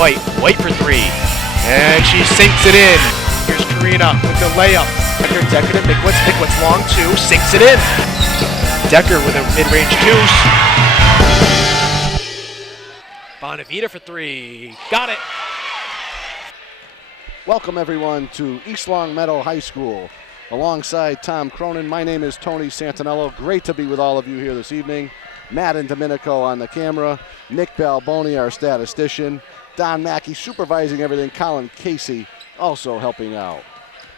White. White for three. And she sinks it in. Here's Karina with the layup. Under Decker to Mickwitz. Mickwitz long two. Sinks it in. Decker with a mid-range deuce. Bonavita for three. Got it. Welcome everyone to East Long Meadow High School. Alongside Tom Cronin, my name is Tony Santinello. Great to be with all of you here this evening. Matt and Domenico on the camera. Nick Balboni, our statistician. Don Mackey supervising everything. Colin Casey also helping out.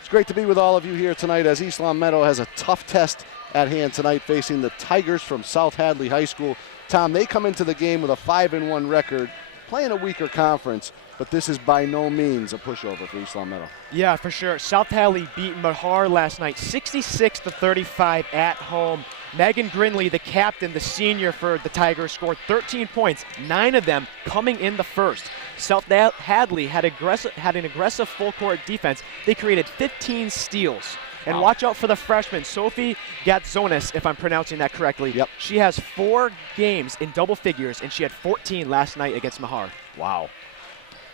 It's great to be with all of you here tonight as East Long Meadow has a tough test at hand tonight facing the Tigers from South Hadley High School. Tom, they come into the game with a 5-1 record, playing a weaker conference, but this is by no means a pushover for East Long Meadow. Yeah, for sure. South Hadley beat Mahar last night, 66-35 at home. Megan Grinley, the captain, the senior for the Tigers, scored 13 points, 9 of them coming in the first. South Hadley had an aggressive full-court defense. They created 15 steals. And watch out for the freshman, Sophie Gatzonis, if I'm pronouncing that correctly. Yep. She has 4 games in double figures, and she had 14 last night against Mahar. Wow.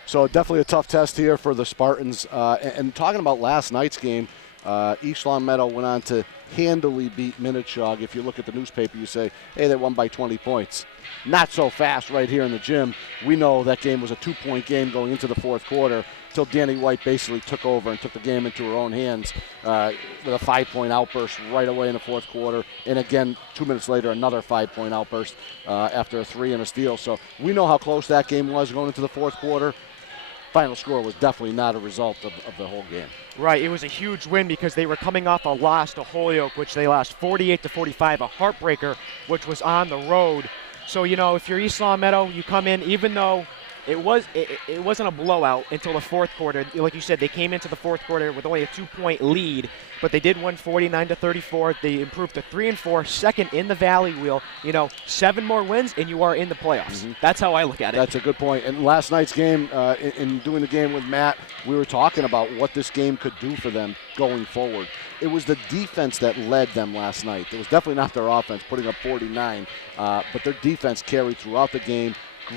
So definitely a tough test here for the Spartans. And talking about last night's game, East Long Meadow went on to handily beat Minnechaug. If you look at the newspaper, you say, hey, they won by 20 points. Not so fast right here in the gym. We know that game was a 2-point game going into the fourth quarter until Danny White basically took over and took the game into her own hands with a 5-point outburst right away in the fourth quarter. And again, 2 minutes later, another 5-point outburst after a 3 and a steal. So we know how close that game was going into the fourth quarter. Final score was definitely not a result of the whole game. Right, it was a huge win because they were coming off a loss to Holyoke, which they lost 48-45, a heartbreaker, which was on the road. So, you know, if you're East Long Meadow, you come in, even though it wasn't a blowout until the fourth quarter. Like you said, they came into the fourth quarter with only a 2-point lead, but they did win 49-34. They improved to 3-4, second in the Valley Wheel. You know, 7 more wins and you are in the playoffs. Mm-hmm. That's how I look at it. That's a good point. And last night's game, in doing the game with Matt, we were talking about what this game could do for them going forward. It was the defense that led them last night. It was definitely not their offense, putting up 49, but their defense carried throughout the game.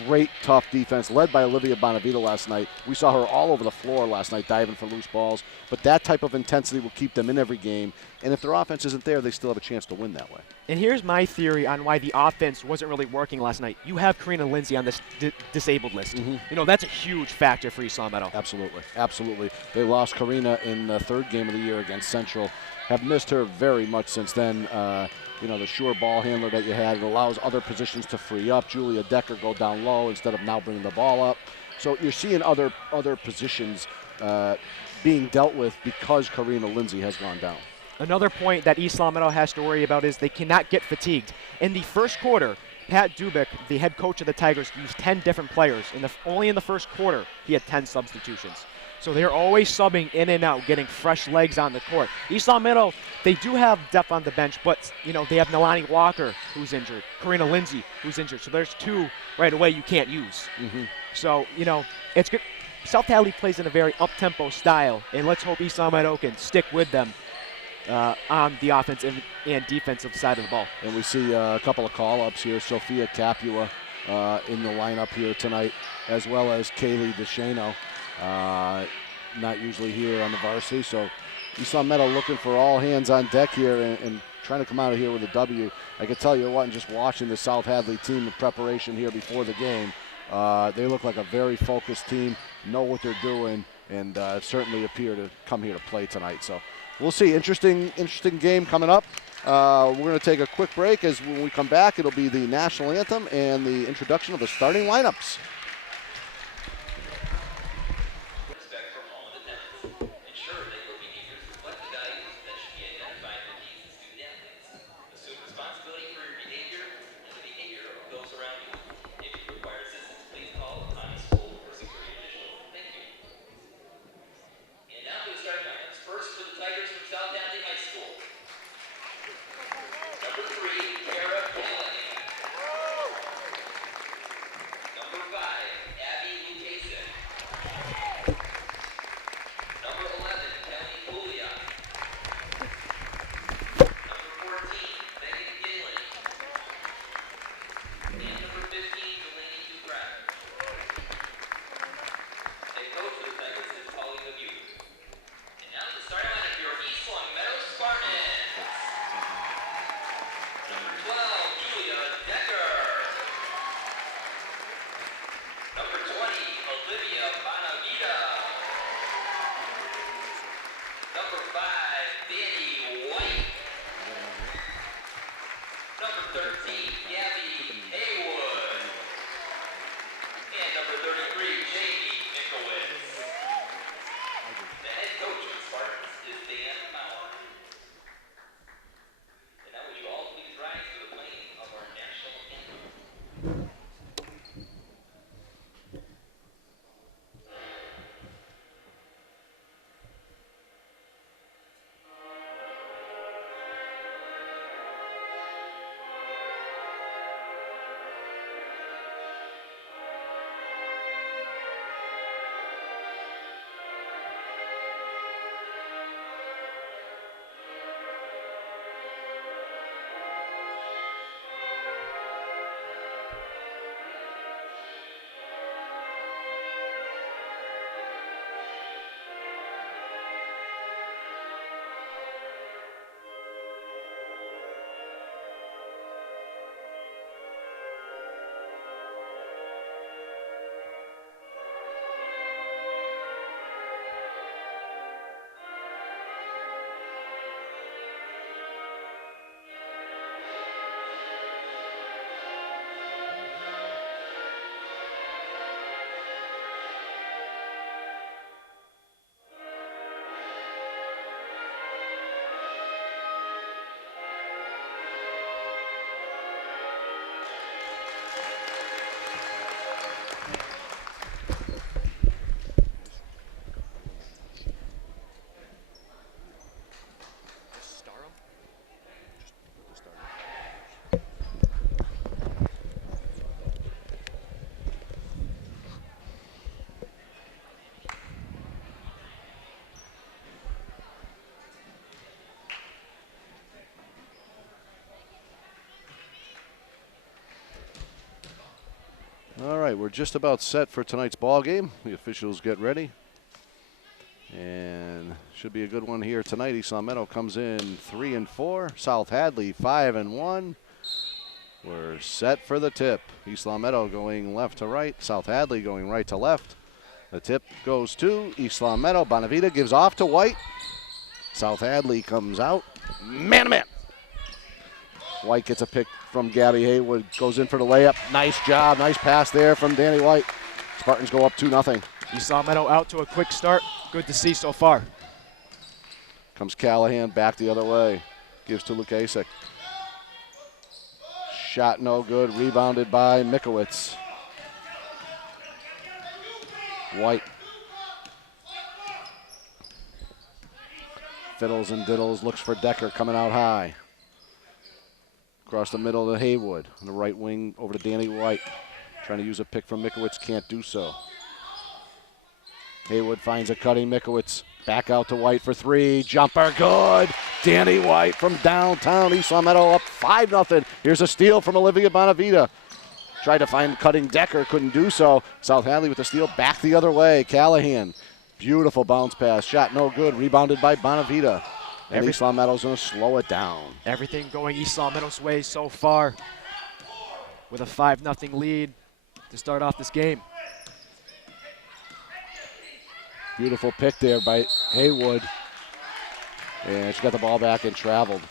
Great, tough defense, led by Olivia Bonavita last night. We saw her all over the floor last night, diving for loose balls. But that type of intensity will keep them in every game. And if their offense isn't there, they still have a chance to win that way. And here's my theory on why the offense wasn't really working last night. You have Karina Lindsay on this disabled list. Mm-hmm. You know, that's a huge factor for East Long Meadow. Absolutely, absolutely. They lost Karina in the third game of the year against Central. Have missed her very much since then. You know, the sure ball handler that you had, it allows other positions to free up. Julia Decker go down low instead of now bringing the ball up. So you're seeing other positions being dealt with because Karina Lindsay has gone down. Another point that East Long Meadow has to worry about is they cannot get fatigued. In the first quarter, Pat Dubik, the head coach of the Tigers, used 10 different players. Only in the first quarter, he had 10 substitutions. So they're always subbing in and out, getting fresh legs on the court. East Long Meadow, they do have depth on the bench, but you know they have Nalani Walker, who's injured, Karina Lindsay, who's injured. So there's 2 right away you can't use. Mm-hmm. So you know it's good. South Hadley plays in a very up-tempo style, and let's hope East Long Meadow can stick with them on the offensive and defensive side of the ball. And we see a couple of call-ups here. Sophia Capua in the lineup here tonight, as well as Kaylee DeShano. Not usually here on the varsity, so East Long Meadow looking for all hands on deck here and trying to come out of here with a W. I can tell you what, just watching the South Hadley team in preparation here before the game, they look like a very focused team, know what they're doing, and certainly appear to come here to play tonight. So we'll see. Interesting game coming up. We're going to take a quick break. As when we come back, it'll be the national anthem and the introduction of the starting lineups. Number 5. right, we're just about set for tonight's ball game. The officials get ready. And should be a good one here tonight. East Long Meadow comes in 3-4. South Hadley 5-1. We're set for the tip. East Long Meadow going left to right. South Hadley going right to left. The tip goes to East Long Meadow. Bonavita gives off to White. South Hadley comes out. Man-to-man. White gets a pick from Gabby Haywood. Goes in for the layup. Nice job. Nice pass there from Danny White. Spartans go up 2-0. East Long Meadow out to a quick start. Good to see so far. Comes Callahan back the other way. Gives to Lukasik. Shot no good. Rebounded by Mikowitz. White. Fiddles and diddles. Looks for Decker coming out high. Across the middle to Haywood. On the right wing over to Danny White. Trying to use a pick from Mikowitz. Can't do so. Haywood finds a cutting Mikowitz. Back out to White for three. Jumper good. Danny White from downtown. East Long Meadow up 5-0. Here's a steal from Olivia Bonavita. Tried to find cutting Decker. Couldn't do so. South Hadley with the steal. Back the other way. Callahan. Beautiful bounce pass. Shot no good. Rebounded by Bonavita. And East Long Meadow's going to slow it down. Everything going East Long Meadow's way so far. With a 5-0 lead to start off this game. Beautiful pick there by Haywood. And she got the ball back and traveled.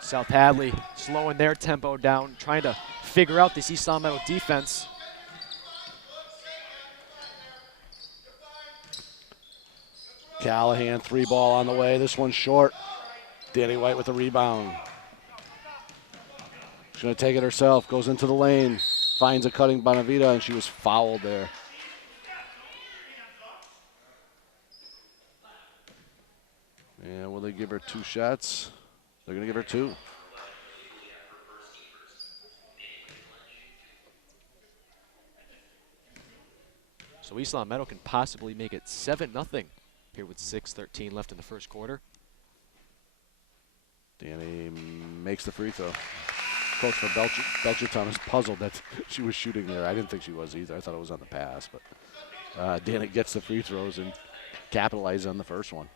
South Hadley slowing their tempo down, trying to figure out this East Long Meadow defense. Callahan, three ball on the way. This one's short. Danny White with the rebound. She's going to take it herself. Goes into the lane. Finds a cutting Bonavita, and she was fouled there. And will they give her two shots? They're going to give her two. So East Long Meadow can possibly make it 7-0 here with 6:13 left in the first quarter. Danny makes the free throw. Coach for Belchertown is puzzled that she was shooting there. I didn't think she was either. I thought it was on the pass. But Danny gets the free throws and capitalizes on the first one.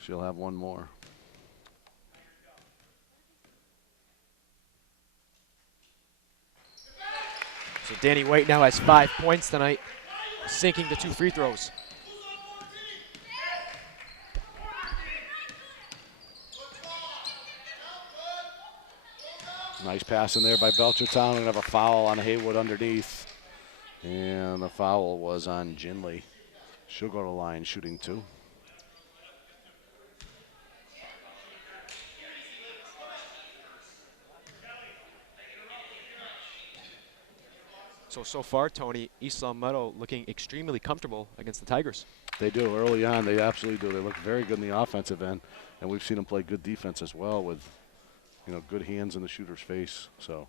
She'll have one more. So Danny White now has 5 points tonight, sinking the 2 free throws. Nice pass in there by Belchertown, and have a foul on Haywood underneath. And the foul was on Ginley. She'll go to the line shooting 2. So far, Tony, East Long Meadow looking extremely comfortable against the Tigers. They do. Early on, they absolutely do. They look very good in the offensive end, and we've seen them play good defense as well with, good hands in the shooter's face. So.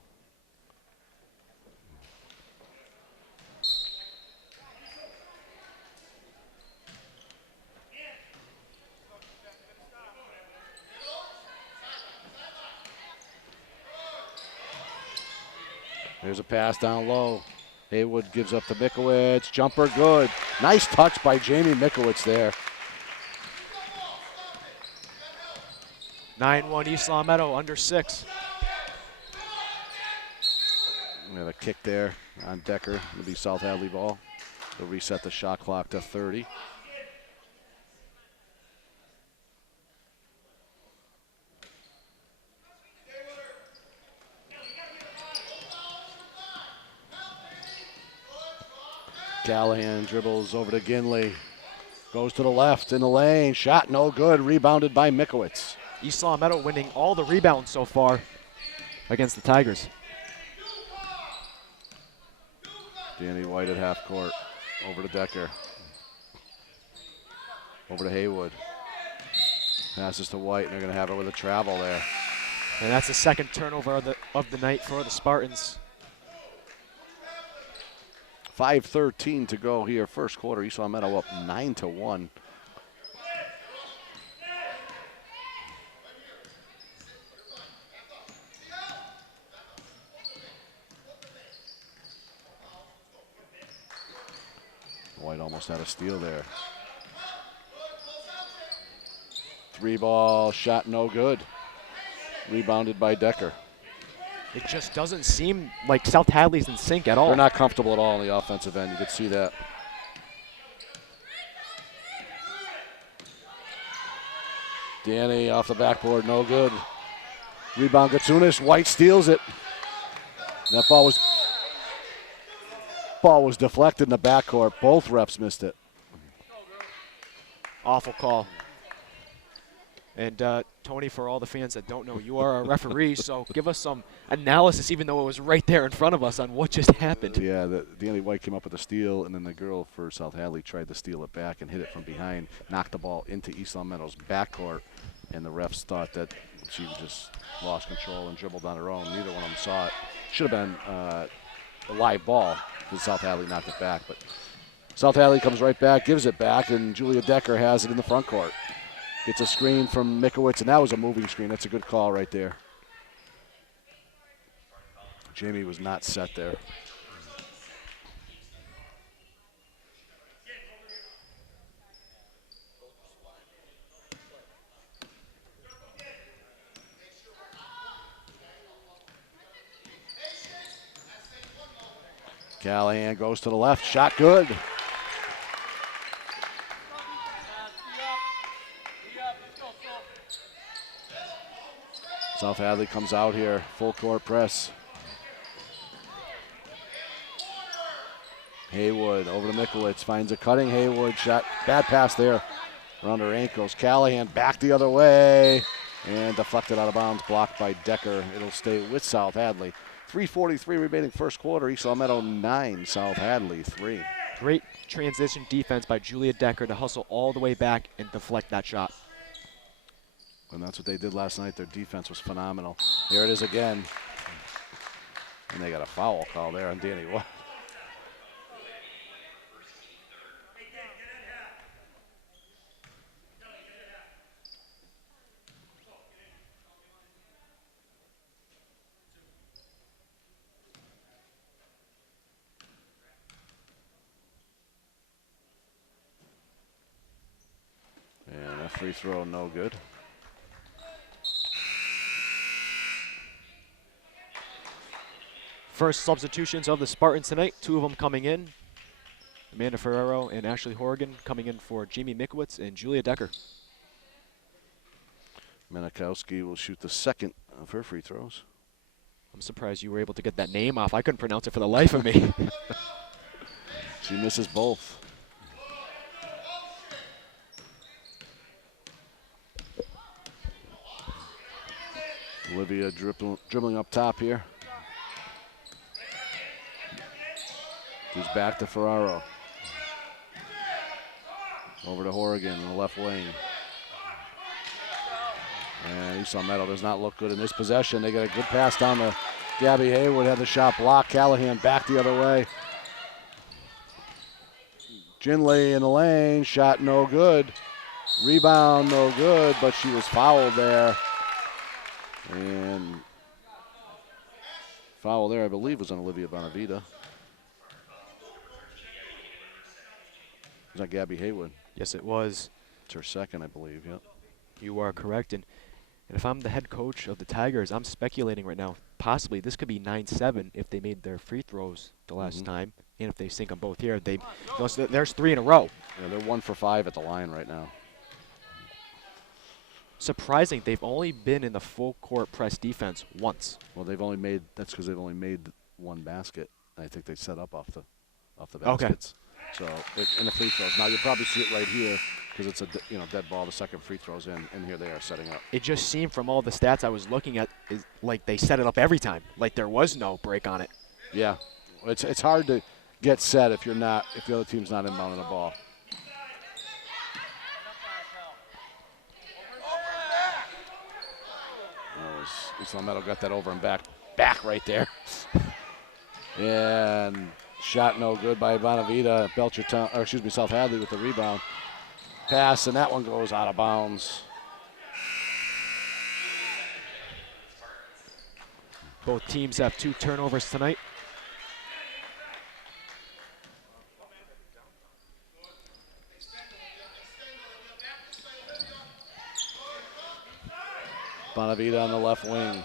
There's a pass down low. Haywood gives up to Mikowitz. Jumper good. Nice touch by Jamie Mikowitz there. 9-1 East Long Meadow, under 6. We have a kick there on Decker. It'll be South Hadley ball. They'll reset the shot clock to 30. Callahan dribbles over to Ginley. Goes to the left in the lane. Shot no good. Rebounded by Mikowitz. East Long Meadow winning all the rebounds so far against the Tigers. Danny White at half court. Over to Decker. Over to Haywood. Passes to White, and they're going to have it with a travel there. And that's the second turnover of the night for the Spartans. 5:13 to go here, first quarter. East Long Meadow up 9-1. White almost had a steal there. 3-ball shot, no good. Rebounded by Decker. It just doesn't seem like South Hadley's in sync at all. They're not comfortable at all on the offensive end. You could see that. Danny off the backboard, no good. Rebound Gatsunis. White steals it. That ball was deflected in the backcourt. Both refs missed it. Awful call. And Tony, for all the fans that don't know, you are a referee, so give us some analysis, even though it was right there in front of us, on what just happened. Yeah, Danny White came up with a steal, and then the girl for South Hadley tried to steal it back and hit it from behind, knocked the ball into East Long Meadow's backcourt, and the refs thought that she just lost control and dribbled on her own. Neither one of them saw it. Should have been a live ball because South Hadley knocked it back. But South Hadley comes right back, gives it back, and Julia Decker has it in the front court. Gets a screen from Mikowitz, and that was a moving screen. That's a good call right there. Jamie was not set there. Callahan goes to the left. Shot good. South Hadley comes out here, full court press. Haywood over to Mikowitz, finds a cutting Haywood shot. Bad pass there around her ankles. Callahan back the other way and deflected out of bounds, blocked by Decker. It'll stay with South Hadley. 3:43 remaining first quarter. East Long Meadow 9, South Hadley 3. Great transition defense by Julia Decker to hustle all the way back and deflect that shot. And that's what they did last night. Their defense was phenomenal. Here it is again. And they got a foul call there on Danny White. And that free throw, no good. First substitutions of the Spartans tonight, 2 of them coming in. Amanda Ferrero and Ashley Horrigan coming in for Jamie Mikowitz and Julia Decker. Manikowski will shoot the second of her free throws. I'm surprised you were able to get that name off. I couldn't pronounce it for the life of me. She misses both. Olivia dribbling up top here. He's back to Ferraro. Over to Horrigan in the left wing. And East Long Meadow does not look good in this possession. They get a good pass down to Gabby Haywood, had the shot blocked. Callahan back the other way. Ginley in the lane, shot no good. Rebound no good, but she was fouled there. And foul there, I believe, was on Olivia Bonavita. Was that Gabby Haywood? Yes, it was. It's her second, I believe, yep. You are correct. And if I'm the head coach of the Tigers, I'm speculating right now. Possibly this could be 9-7 if they made their free throws the last time. And if they sink them both here, there's 3 in a row. Yeah, they're 1 for 5 at the line right now. Surprising, they've only been in the full court press defense once. Well, that's because they've only made 1 basket. I think they set up off the baskets. So in the free throws. Now you'll probably see it right here because it's a dead ball. The second free throw's in, and here they are setting up. It just seemed from all the stats I was looking at is like they set it up every time. Like there was no break on it. Yeah, it's hard to get set if the other team's not inbounding the ball. East Long Meadow got that over and back right there. And Shot no good by Bonavita. Belchertown, or excuse me, South Hadley with the rebound. Pass, and that one goes out of bounds. Both teams have 2 turnovers tonight. Bonavita on the left wing.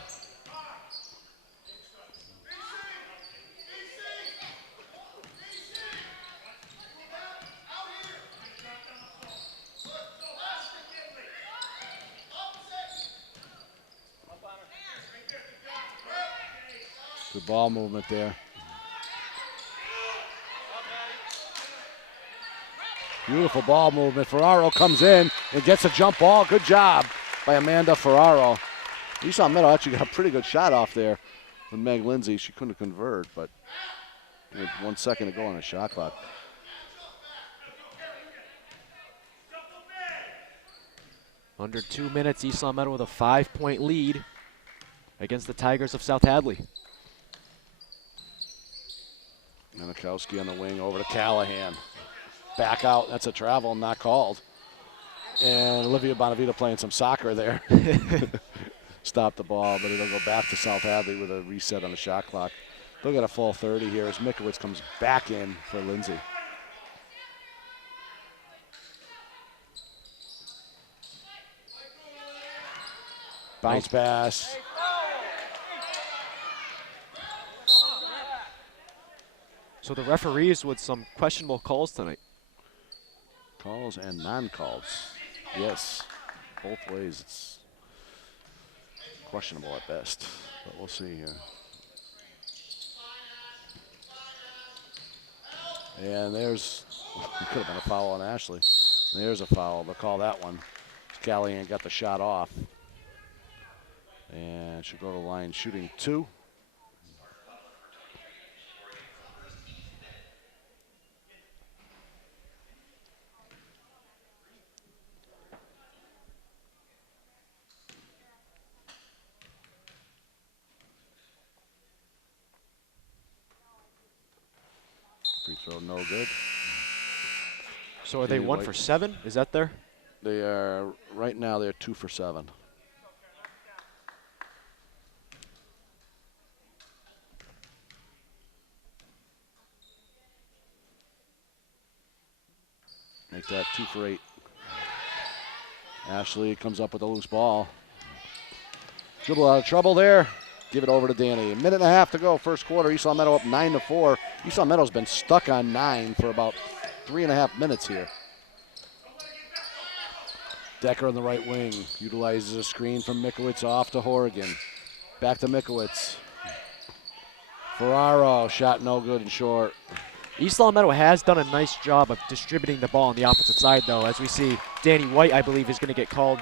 Good ball movement there. Beautiful ball movement. Ferraro comes in and gets a jump ball. Good job by Amanda Ferraro. Eastside Meadow actually got a pretty good shot off there with Meg Lindsay. She couldn't convert, but with 1 second to go on the shot clock. Under 2 minutes, Eastlawn Meadow with a 5-point lead against the Tigers of South Hadley. Manikowski on the wing over to Callahan. Back out, that's a travel, not called. And Olivia Bonavita playing some soccer there. Stopped the ball, but it'll go back to South Hadley with a reset on the shot clock. They'll get a full 30 here as Mikowitz comes back in for Lindsay. Bounce pass. So the referees with some questionable calls tonight. Calls and non-calls. Yes, both ways it's questionable at best, but we'll see here. And there's, it could have been a foul on Ashley. There's a foul, but call that one. Callahan got the shot off. And she'll go to the line shooting 2. Free throw no good. So are they 1 for 7? Is that there? They are, right now they're 2 for 7. Make that 2 for 8. Ashley comes up with a loose ball. Dribble out of trouble there. Give it over to Danny. A minute and a half to go, first quarter. Eastlawn Meadow up 9-4. Eastlawn Meadow's been stuck on 9 for about 3.5 minutes here. Decker on the right wing utilizes a screen from Mikowitz off to Horrigan. Back to Mikowitz. Ferraro, shot no good and short. Eastlawn Meadow has done a nice job of distributing the ball on the opposite side, though. As we see, Danny White, I believe, is going to get called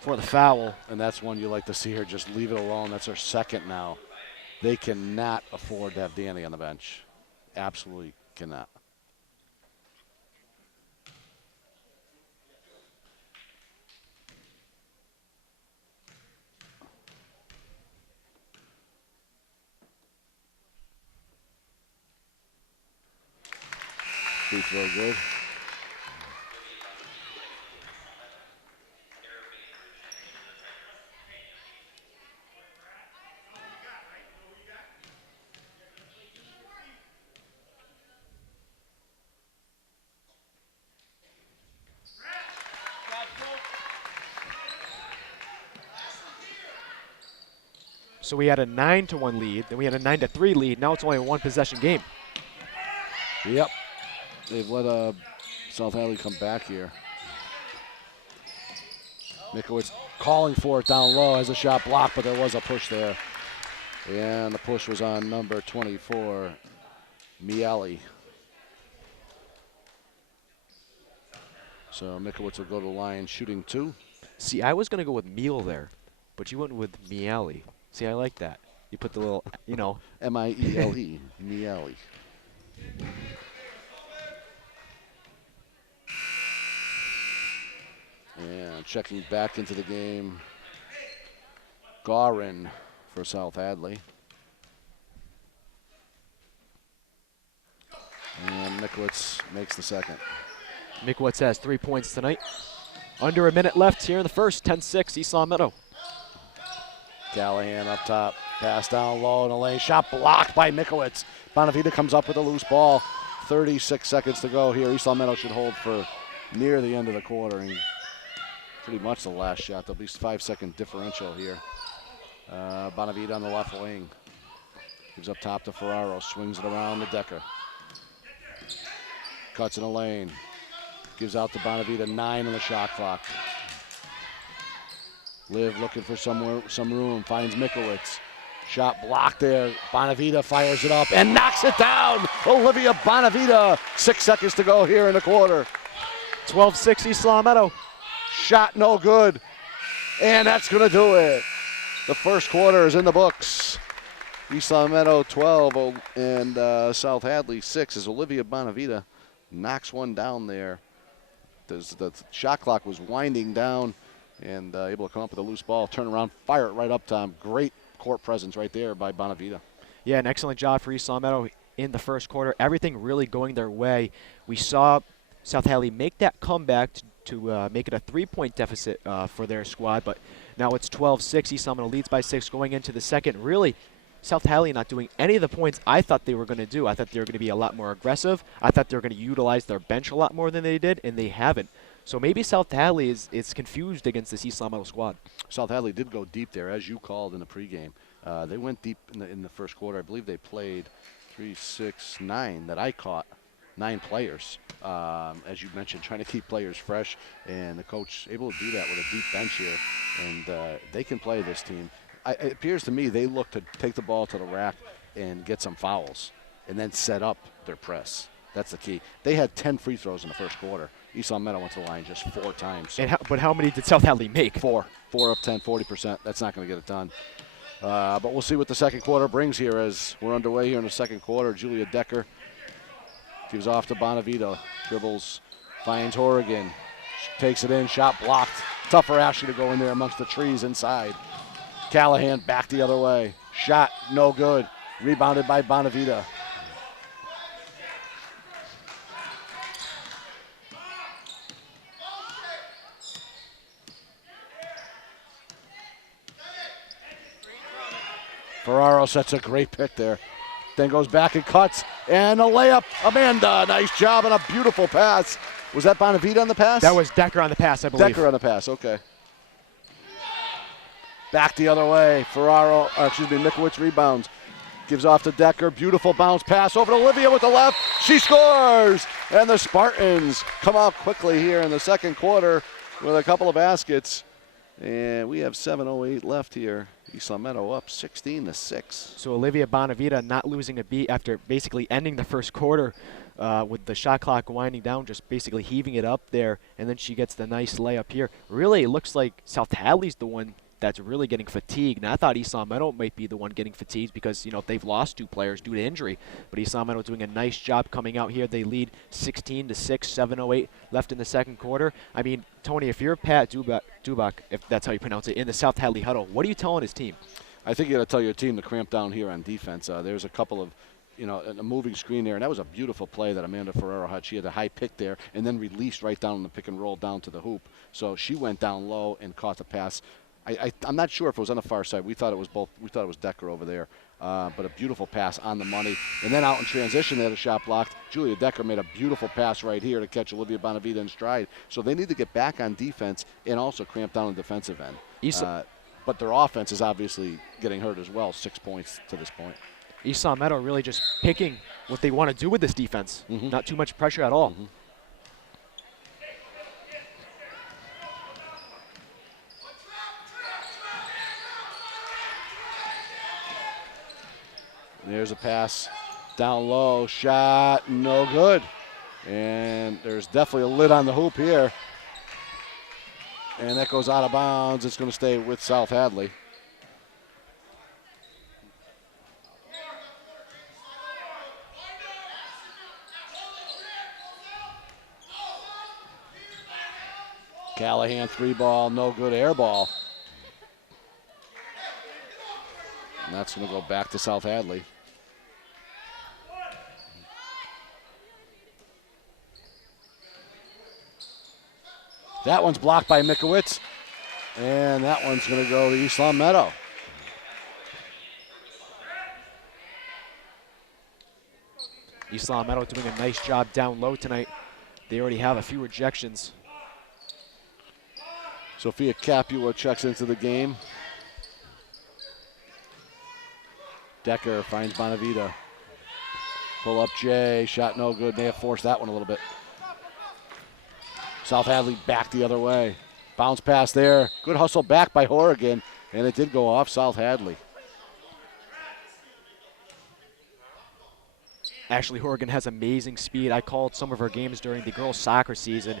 for the foul. And that's one you like to see her just leave it alone. That's her second now. They cannot afford to have Danny on the bench. Absolutely cannot. Free throw good. So we had a 9-1 lead, then we had a 9-3 lead. Now it's only a 1-possession game. Yep. They've let South Hadley come back here. Mikowitz calling for it down low, has a shot blocked, but there was a push there. And the push was on number 24, Miele. So Mikowitz will go to the line shooting 2. See, I was going to go with Meal there, but you went with Miele. See, I like that. You put the little, you know. M-I-E-L-E, Miele. And checking back into the game, Garin for South Hadley. Mikowitz makes the second. Mikowitz has 3 points tonight. Under a minute left here in the first, 10-6, East Long Meadow. Callahan up top, pass down low in the lane, shot blocked by Mikowitz. Bonavita comes up with a loose ball. 36 seconds to go here. East Long Meadow should hold for near the end of the quarter, and pretty much the last shot. There'll be 5-second differential here. Bonavita on the left wing. Gives up top to Ferraro, swings it around to Decker. Cuts in the lane. Gives out to Bonavita, 9 on the shot clock. Liv looking for some room, finds Mikowitz. Shot blocked there. Bonavita fires it up and knocks it down. Olivia Bonavita, 6 seconds to go here in the quarter. 12-6 East Long Meadow. Shot no good. And that's going to do it. The first quarter is in the books. East Long Meadow 12 and South Hadley 6 as Olivia Bonavita knocks one down there. The shot clock was winding down and able to come up with a loose ball, turn around, fire it right up time. Great court presence right there by Bonavita. Yeah, an excellent job for East Long Meadow in the first quarter. Everything really going their way. We saw South Hadley make that comeback to make it a 3-point deficit for their squad, but now it's 12-6. East Long Meadow leads by 6 going into the second. Really, South Hadley not doing any of the points I thought they were going to do. I thought they were going to be a lot more aggressive. I thought they were going to utilize their bench a lot more than they did, and they haven't. So maybe South Hadley is confused against this East Long Meadow squad. South Hadley did go deep there, as you called in the pregame. They went deep in the first quarter. I believe they played 3, 6, 9 that I caught, 9 players. As you mentioned, trying to keep players fresh, and the coach able to do that with a deep bench here, and they can play this team. It appears to me they look to take the ball to the rack and get some fouls and then set up their press. That's the key. They had 10 free throws in the first quarter. East Long Meadow went to the line just 4 times. So. But how many did South Hadley make? 4 of 10, 40%. That's not going to get it done. But we'll see what the second quarter brings here as we're underway here in the second quarter. Julia Decker gives off to Bonavita. Dribbles, finds Horrigan. Takes it in, shot blocked. Tough for Ashley to go in there amongst the trees inside. Callahan back the other way. Shot no good. Rebounded by Bonavita. Ferraro sets a great pick there. Then goes back and cuts. And a layup. Amanda, nice job and a beautiful pass. Was that Bonavita on the pass? That was Decker on the pass, I believe. Decker on the pass, okay. Back the other way. Mikowitz rebounds. Gives off to Decker. Beautiful bounce pass over to Olivia with the left. She scores! And the Spartans come out quickly here in the second quarter with a couple of baskets. And we have 7:08 left here. East Long Meadow up 16-6. So Olivia Bonavita not losing a beat after basically ending the first quarter with the shot clock winding down, just basically heaving it up there. And then she gets the nice layup here. Really, it looks like South Hadley's the one that's really getting fatigued. Now I thought East Long Meadow might be the one getting fatigued because, you know, they've lost 2 players due to injury. But East Long Meadow doing a nice job coming out here. They lead 16-6, 7:08 left in the second quarter. I mean, Tony, if you're Pat Dubak, if that's how you pronounce it, in the South Hadley huddle, what are you telling his team? I think you got to tell your team to cramp down here on defense. There's a couple of, a moving screen there, and that was a beautiful play that Amanda Ferraro had. She had a high pick there and then released right down in the pick and roll down to the hoop. So she went down low and caught the pass. I'm not sure if it was on the far side. We thought it was both. We thought it was Decker over there, but a beautiful pass on the money. And then out in transition, they had a shot blocked. Julia Decker made a beautiful pass right here to catch Olivia Bonavita in stride. So they need to get back on defense and also cramp down on the defensive end. But their offense is obviously getting hurt as well. 6 points to this point. East Long Meadow really just picking what they want to do with this defense. Not too much pressure at all. There's a pass down low, shot, no good. And there's definitely a lid on the hoop here. And that goes out of bounds. It's going to stay with South Hadley. Callahan 3-ball, no good, air ball. And that's going to go back to South Hadley. That one's blocked by Mikowitz. And that one's going to go to East Long Meadow. East Long Meadow doing a nice job down low tonight. They already have a few rejections. Sophia Capua checks into the game. Decker finds Bonavita. Pull up Jay, shot no good. May have forced that one a little bit. South Hadley back the other way. Bounce pass there. Good hustle back by Horrigan, and it did go off South Hadley. Ashley Horrigan has amazing speed. I called some of her games during the girls' soccer season.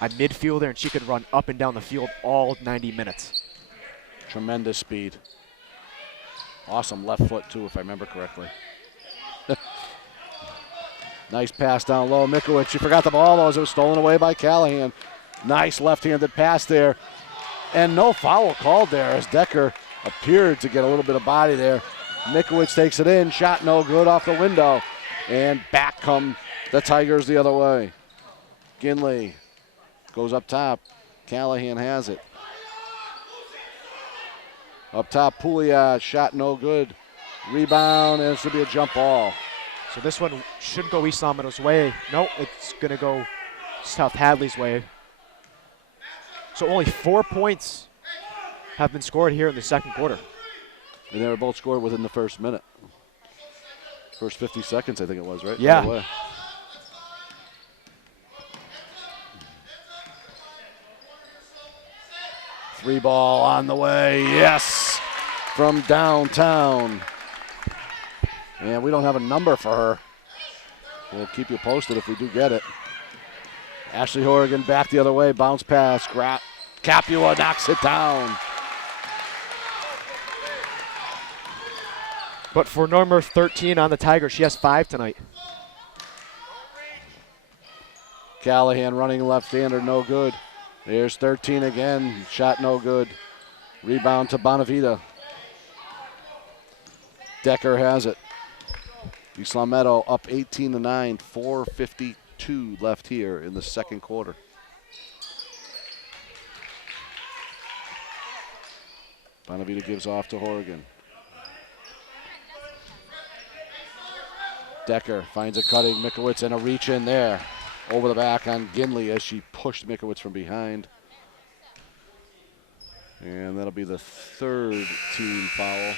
A midfielder, and she could run up and down the field all 90 minutes. Tremendous speed. Awesome left foot, too, if I remember correctly. Nice pass down low. Mikowicz, she forgot the ball, though, as it was stolen away by Callahan. Nice left-handed pass there. And no foul called there as Decker appeared to get a little bit of body there. Mikowicz takes it in. Shot no good off the window. And back come the Tigers the other way. Ginley goes up top. Callahan has it. Up top, Pouliot, shot no good. Rebound, and it should be a jump ball. So this one should go East Long Meadow's way. No, it's going to go South Hadley's way. So only 4 points have been scored here in the second quarter. And they were both scored within the first minute. First 50 seconds, I think it was, right? Yeah. Right away. Three ball on the way, yes, from downtown. And we don't have a number for her. We'll keep you posted if we do get it. Ashley Horrigan back the other way, bounce pass. Capua knocks it down. But for number 13 on the Tigers, she has 5 tonight. Callahan running left-hander, no good. There's 13 again, shot no good. Rebound to Bonavita. Decker has it. East Long Meadow up 18-9, 4:52 left here in the second quarter. Bonavita gives off to Horrigan. Decker finds a cutting Mikowitz and a reach in there. Over the back on Ginley as she pushed Mikowitz from behind. And that'll be the third team foul.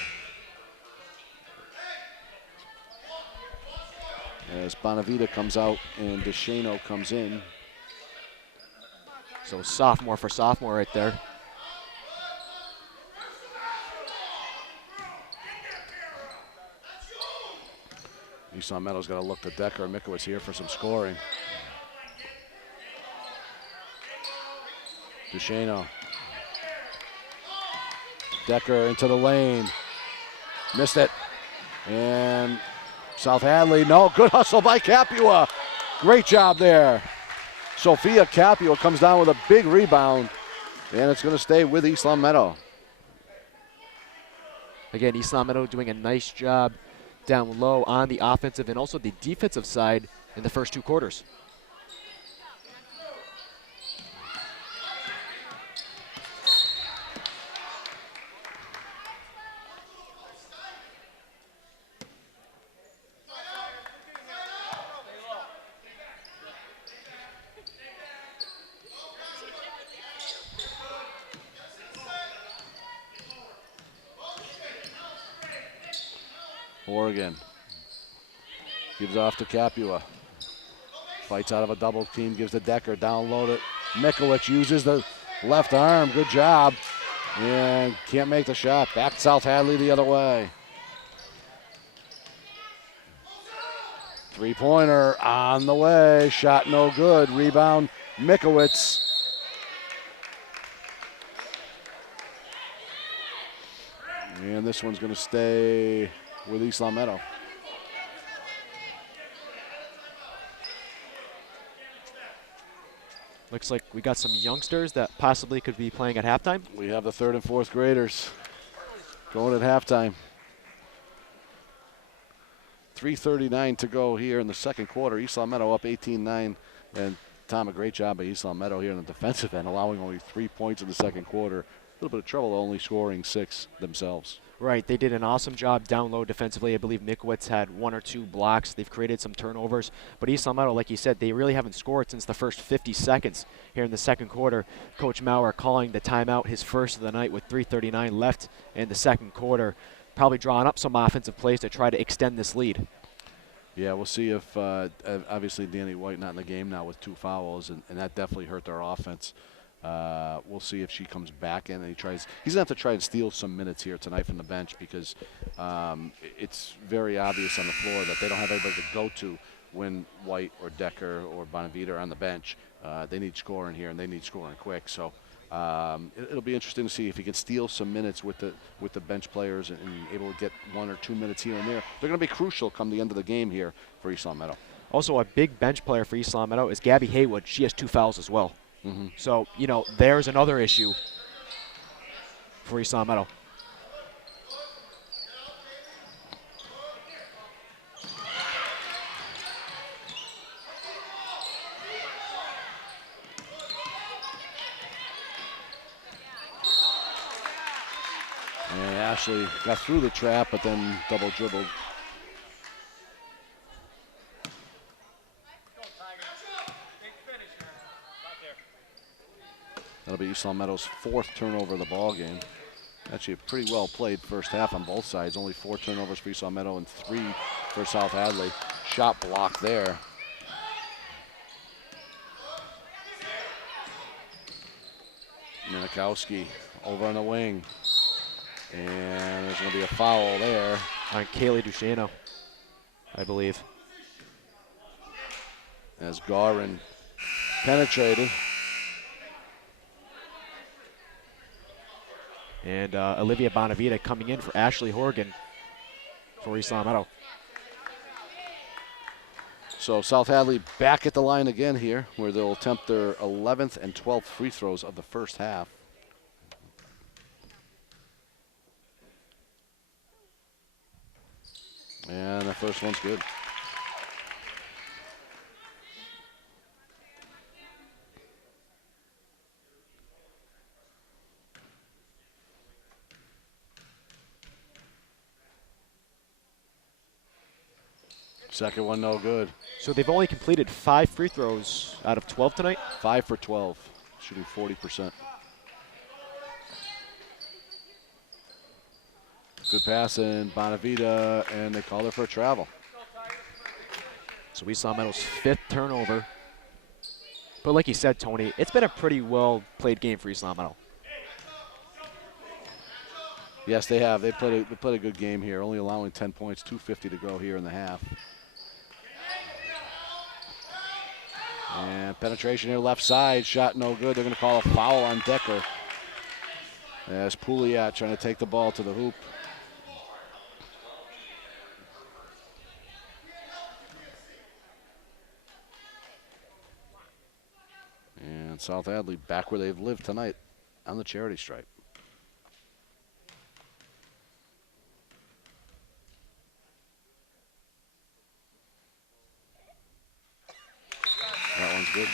As Bonavita comes out and DeShano comes in. So sophomore for sophomore right there. East Long Meadow's got to look to Decker and Mikowitz here for some scoring. DeShano. Decker into the lane. Missed it. And South Hadley, no, good hustle by Capua. Great job there. Sophia Capua comes down with a big rebound, and it's going to stay with East Long Meadow. Again, East Long Meadow doing a nice job down low on the offensive and also the defensive side in the first 2 quarters. Oregon gives off to Capua. Fights out of a double team, gives to Decker, download it. Mikowicz uses the left arm, good job. And can't make the shot. Back to South Hadley the other way. Three-pointer on the way, shot no good. Rebound, Mikowitz. And this one's going to stay with East Long Meadow. Looks like we got some youngsters that possibly could be playing at halftime. We have the 3rd and 4th graders going at halftime. 3:39 to go here in the second quarter. East Long Meadow up 18-9, and Tom, a great job by East Long Meadow here on the defensive end, allowing only 3 points in the second quarter. A little bit of trouble only scoring 6 themselves. Right, they did an awesome job down low defensively. I believe Mikowitz had 1 or 2 blocks. They've created some turnovers. But East Long Meadow, like you said, they really haven't scored since the first 50 seconds here in the second quarter. Coach Maurer calling the timeout, his first of the night with 3:39 left in the second quarter. Probably drawing up some offensive plays to try to extend this lead. Yeah, we'll see if, obviously, Danny White not in the game now with 2 fouls, and that definitely hurt their offense. We'll see if she comes back in and he's going to have to try and steal some minutes here tonight from the bench because it's very obvious on the floor that they don't have anybody to go to when White or Decker or Bonavita are on the bench. They need scoring here, and they need scoring quick. So it'll be interesting to see if he can steal some minutes with the bench players and able to get 1 or 2 minutes here and there. They're going to be crucial come the end of the game here for East Long Meadow. Also, a big bench player for East Long Meadow is Gabby Haywood. She has 2 fouls as well. Mm-hmm. So, you know, there's another issue for East Long Meadow. And Ashley got through the trap, but then double dribbled. That'll be East Long Meadow's 4th turnover of the ball game. Actually, a pretty well played first half on both sides. Only 4 turnovers for East Long Meadow and 3 for South Hadley. Shot blocked there. Minikowski over on the wing. And there's going to be a foul there. On Kaylee Duchesneau, I believe. As Garin penetrated. And Olivia Bonavita coming in for Ashley Horgan for East Long Meadow. So South Hadley back at the line again here, where they'll attempt their 11th and 12th free throws of the first half. And the first one's good. Second one, no good. So they've only completed 5 free throws out of 12 tonight? 5 for 12, shooting 40%. Good pass in Bonavita, and they call her for a travel. So East Long Meadow's 5th turnover. But like you said, Tony, it's been a pretty well played game for East Long Meadow. Yes, they have. They played a good game here, only allowing 10 points, 2:50 to go here in the half. And penetration here left side, shot no good. They're going to call a foul on Decker. As Pouliot trying to take the ball to the hoop. And South Hadley back where they've lived tonight on the charity stripe. That one's good.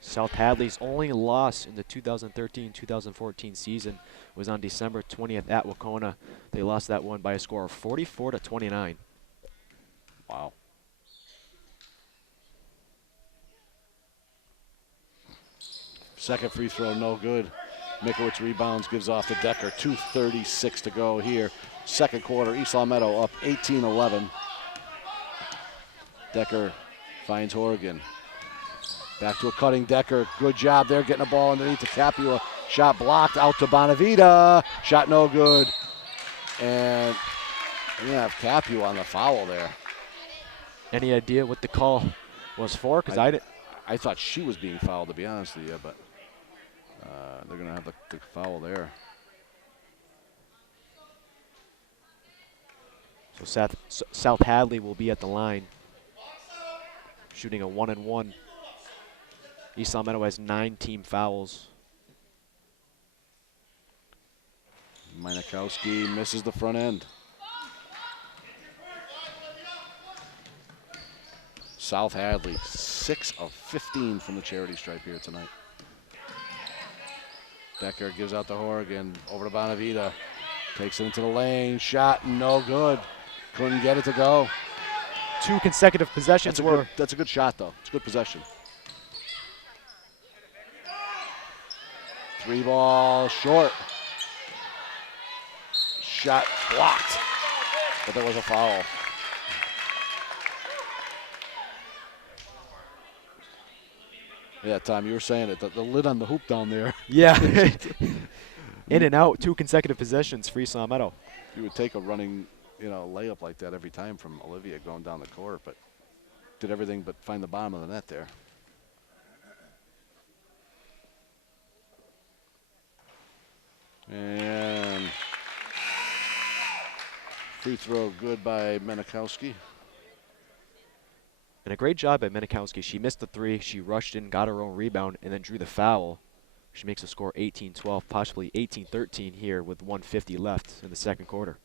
South Hadley's only loss in the 2013-2014 season was on December 20th at Wacona. They lost that one by a score of 44-29. Wow. Second free throw, no good. Mikowitz rebounds, gives off to Decker. 2:36 to go here. Second quarter, East Long Meadow up 18-11. Decker finds Horgan. Back to a cutting Decker. Good job there, getting the ball underneath to Capua. Shot blocked out to Bonavita. Shot no good. And we're going to have Capua on the foul there. Any idea what the call was for? Because I thought she was being fouled, to be honest with you, but they're going to have the foul there. So South Hadley will be at the line, shooting a 1-and-1. East Long Meadow has 9 team fouls. Minikowski misses the front end. South Hadley, 6 of 15 from the charity stripe here tonight. Decker gives out to Horgan, over to Bonavita. Takes it into the lane, shot, no good. Couldn't get it to go. 2 consecutive possessions That's a good shot, though. It's a good possession. 3 ball, short. Shot blocked, but there was a foul. Yeah, Tom, you were saying it, the lid on the hoop down there. Yeah. In and out, 2 consecutive possessions for East Long Meadow. You would take a running, layup like that every time from Olivia going down the court, but did everything but find the bottom of the net there. And free throw good by Minikowski. And a great job by Minikowski. She missed the 3, she rushed in, got her own rebound, and then drew the foul. She makes the score 18-12, possibly 18-13 here with 1:50 left in the second quarter.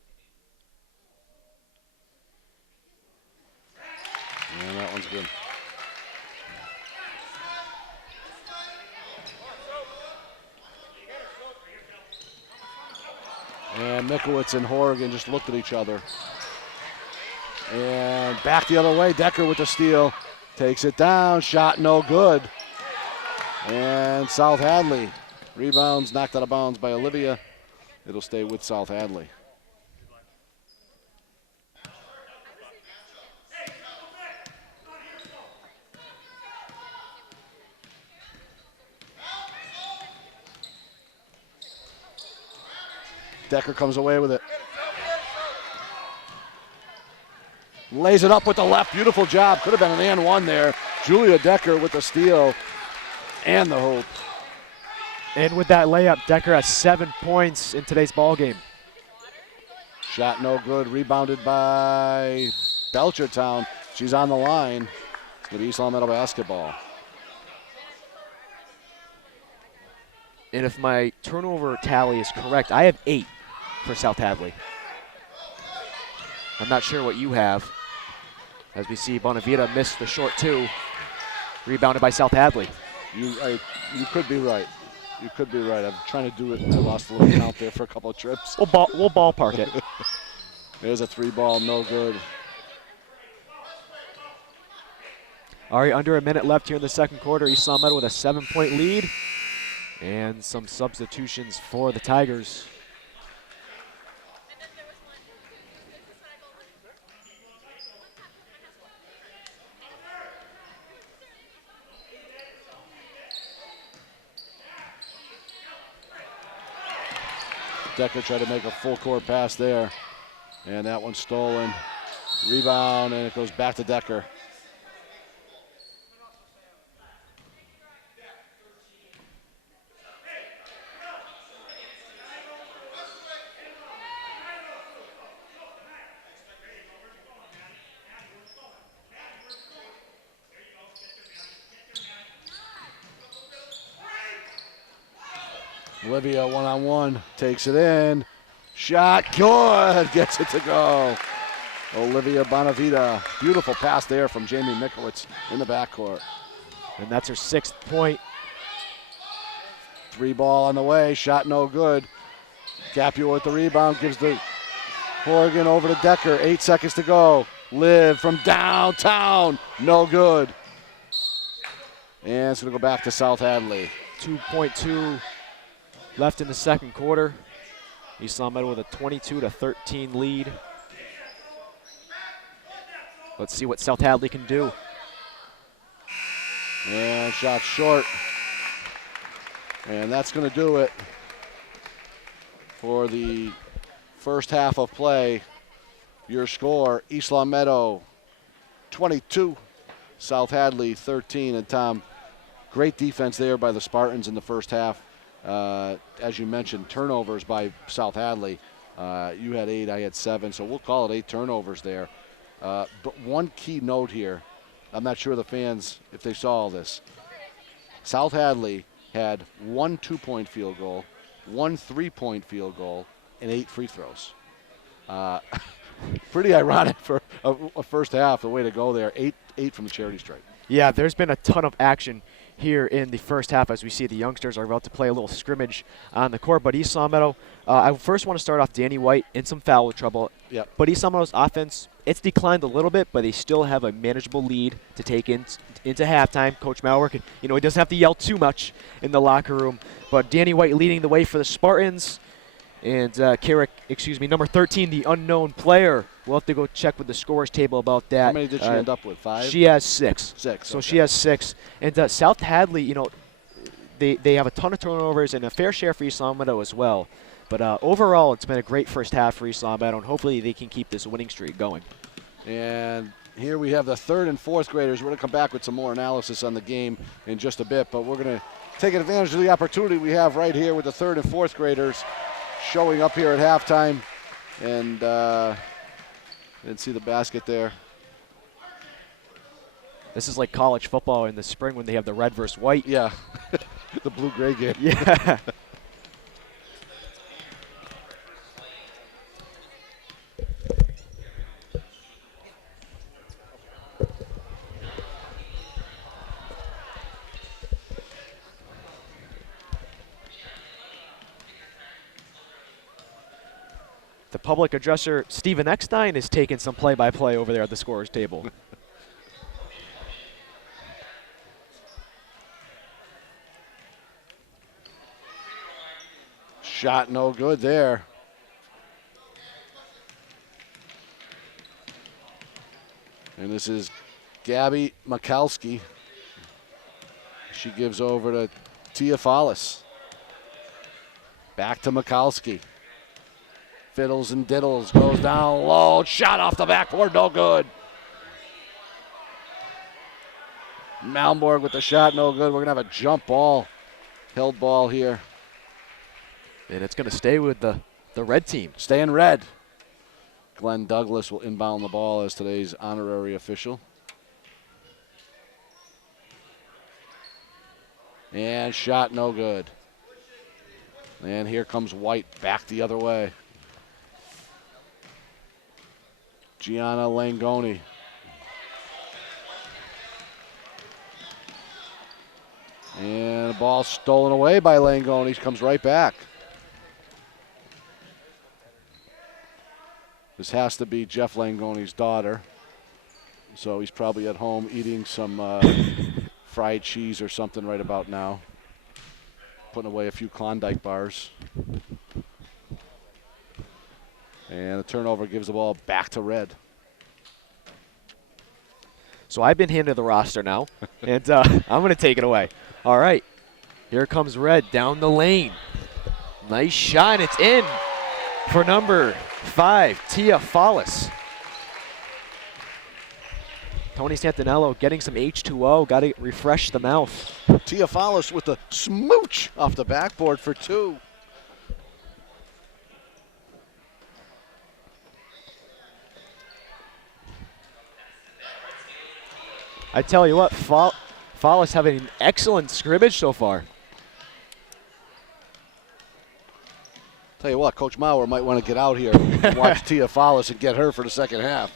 And that one's good. And Mikowitz and Horgan just looked at each other. And back the other way, Decker with the steal. Takes it down, shot no good. And South Hadley rebounds, knocked out of bounds by Olivia. It'll stay with South Hadley. Decker comes away with it. Lays it up with the left. Beautiful job. Could have been an and one there. Julia Decker with the steal and the hoop. And with that layup, Decker has 7 points in today's ball game. Shot no good. Rebounded by Belchertown. She's on the line. It's going to be East Long Meadow basketball. And if my turnover tally is correct, I have 8 for South Hadley. I'm not sure what you have. As we see, Bonavita missed the short 2, rebounded by South Hadley. You could be right. You could be right. I'm trying to do it. I lost a little count there for a couple of trips. We'll ballpark it. There's a 3 ball, no good. All right, under a minute left here in the second quarter. East Long Meadow with a 7-point lead. And some substitutions for the Tigers. Decker tried to make a full court pass there. And that one's stolen. Rebound, and it goes back to Decker. Olivia one-on-one, takes it in. Shot, good, gets it to go. Olivia Bonavita, beautiful pass there from Jamie Mikowitz in the backcourt. And that's her 6th point. 3 ball on the way, shot no good. Capua with the rebound, gives the Horgan over to Decker, 8 seconds to go. Liv from downtown, no good. And it's gonna go back to South Hadley. 2.2 left in the second quarter. East Long Meadow with a 22-13 lead. Let's see what South Hadley can do. And shot short. And that's going to do it for the first half of play. Your score, East Long Meadow 22, South Hadley 13. And Tom, great defense there by the Spartans in the first half. As you mentioned, turnovers by South Hadley. You had 8, I had 7, so we'll call it 8 turnovers there. But one key note here, I'm not sure the fans, if they saw all this. South Hadley had 1 2-point field goal, 1 3-point field goal, and 8 free throws. Pretty ironic for a first half, the way to go there. 8 from the charity stripe. Yeah, there's been a ton of action here in the first half as we see the youngsters are about to play a little scrimmage on the court. But East Longmeadow, I first want to start off Danny White in some foul trouble. Yep. But East Longmeadow's offense, it's declined a little bit, but they still have a manageable lead to take into halftime. Coach Malwork, he doesn't have to yell too much in the locker room. But Danny White leading the way for the Spartans. And Carrick, number 13, the unknown player. We'll have to go check with the scores table about that. How many did she end up with? 5? She has 6. 6. So okay. she has 6. And South Hadley, they have a ton of turnovers and a fair share for East Longmeadow as well. But overall, it's been a great first half for East Longmeadow, and hopefully they can keep this winning streak going. And here we have the 3rd and 4th graders. We're going to come back with some more analysis on the game in just a bit, but we're going to take advantage of the opportunity we have right here with the 3rd and 4th graders showing up here at halftime. And didn't see the basket there. This is like college football in the spring when they have the red versus white. Yeah, the blue-gray game. Yeah. The public addresser, Stephen Eckstein, is taking some play-by-play over there at the scorer's table. Shot no good there. And this is Gabby Mikalski. She gives over to Tia Follis. Back to Mikalski. Fiddles and diddles, goes down low, shot off the backboard, no good. Malmborg with the shot, no good. We're going to have a jump ball, held ball here. And it's going to stay with the red team. Stay in red. Glenn Douglas will inbound the ball as today's honorary official. And shot no good. And here comes White back the other way. Gianna Langoni. And the ball stolen away by Langoni. She comes right back. This has to be Jeff Langoni's daughter. So he's probably at home eating some fried cheese or something right about now. Putting away a few Klondike bars. And the turnover gives the ball back to Red. So I've been handed the roster now, and I'm going to take it away. All right, here comes Red down the lane. Nice shot, it's in for number 5, Tia Follis. Tony Santinello getting some H2O, got to refresh the mouth. Tia Follis with the smooch off the backboard for 2. I tell you what, Follis having an excellent scrimmage so far. Tell you what, Coach Maurer might want to get out here and watch Tia Follis and get her for the second half.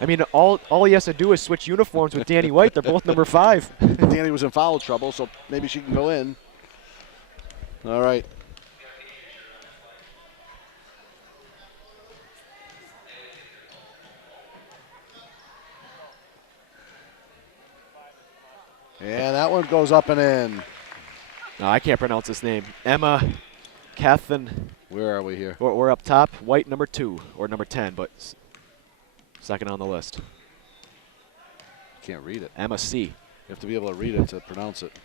I mean, all he has to do is switch uniforms with Danny White. They're both number 5. Danny was in foul trouble, so maybe she can go in. All right. And that one goes up and in. No, I can't pronounce his name. Emma Cathan. Where are we here? We're up top. White number 2 or number 10, but second on the list. Can't read it. Emma C. You have to be able to read it to pronounce it.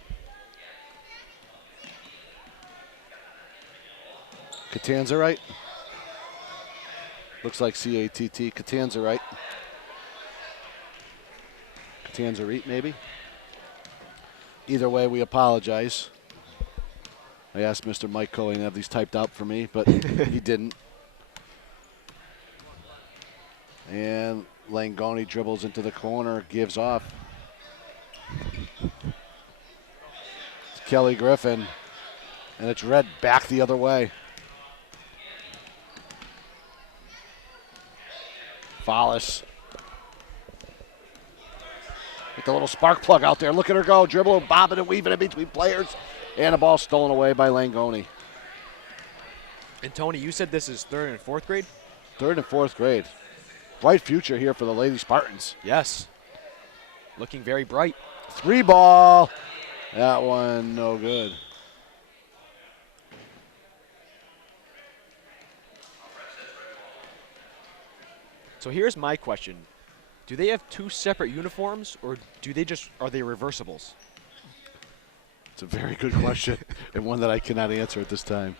Catanzarite. Looks like C-A-T-T. Catanzarite. Catanzarite, maybe. Either way, we apologize. I asked Mr. Mike Cohen to have these typed out for me, but he didn't. And Langoni dribbles into the corner, gives off. It's Kelly Griffin. And it's red back the other way. Follis. With the little spark plug out there. Look at her go. Dribbling, bobbing, and weaving in between players. And the ball stolen away by Langoni. And Tony, you said this is 3rd and 4th grade? 3rd and 4th grade. Bright future here for the Lady Spartans. Yes. Looking very bright. 3 ball. That one no good. So here's my question. Do they have 2 separate uniforms, or are they reversibles? It's a very good question, and one that I cannot answer at this time.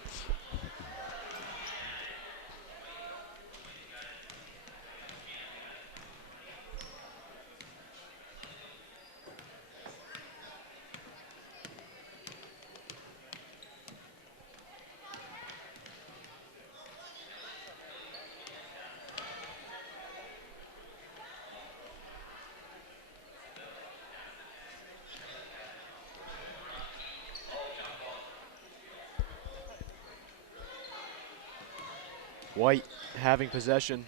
White having possession.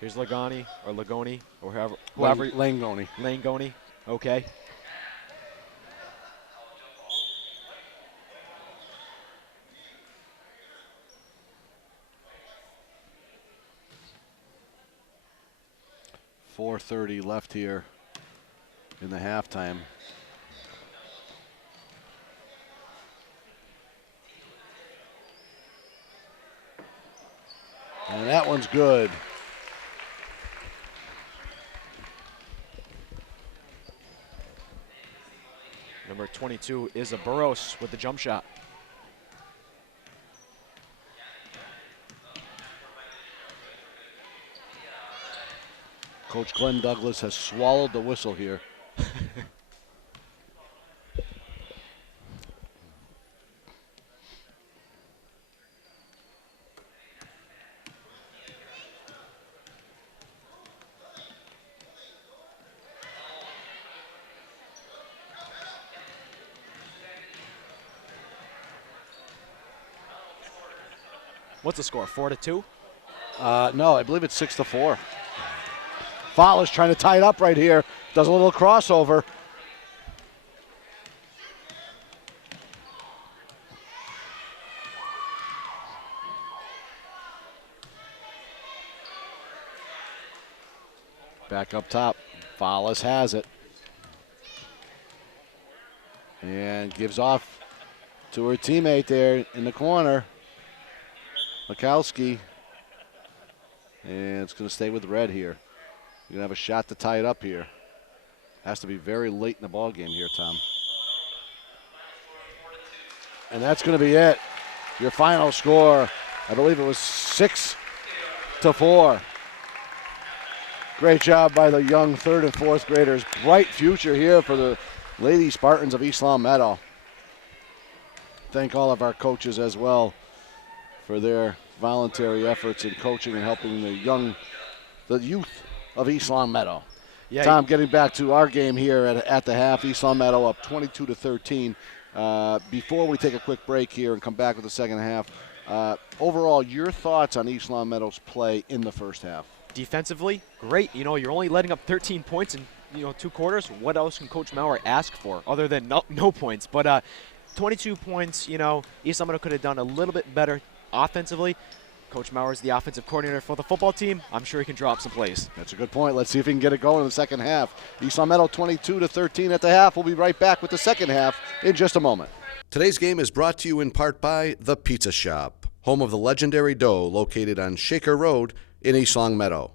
Here's Lagoni or Lagoni or whoever. Langoni. Langoni. Okay. .430 left here in the halftime. And that one's good. Number 22 is a Burrows with the jump shot. Coach Glenn Douglas has swallowed the whistle here. What's the score, 4-2? No, I believe it's 6-4. Follis trying to tie it up right here. Does a little crossover. Back up top. Follis has it. And gives off to her teammate there in the corner. Mikowski. And it's going to stay with red here. You're going to have a shot to tie it up here. Has to be very late in the ball game here, Tom. And that's going to be it. Your final score, I believe it was 6-4. Great job by the young 3rd and 4th graders. Bright future here for the Lady Spartans of East Long Meadow. Thank all of our coaches as well for their voluntary efforts in coaching and helping the youth of East Long Meadow. Yeah, Tom, getting back to our game here at the half, East Long Meadow up 22-13. Before we take a quick break here and come back with the second half, overall, your thoughts on East Long Meadow's play in the first half? Defensively, great. You know, you're only letting up 13 points in 2 quarters. What else can Coach Maurer ask for other than no points? But 22 points, East Long Meadow could have done a little bit better offensively. Coach Maurer is the offensive coordinator for the football team. I'm sure he can draw up some plays. That's a good point. Let's see if he can get it going in the second half. East Long Meadow 22-13 at the half. We'll be right back with the second half in just a moment. Today's game is brought to you in part by The Pizza Shop, home of the legendary dough, located on Shaker Road in East Long Meadow.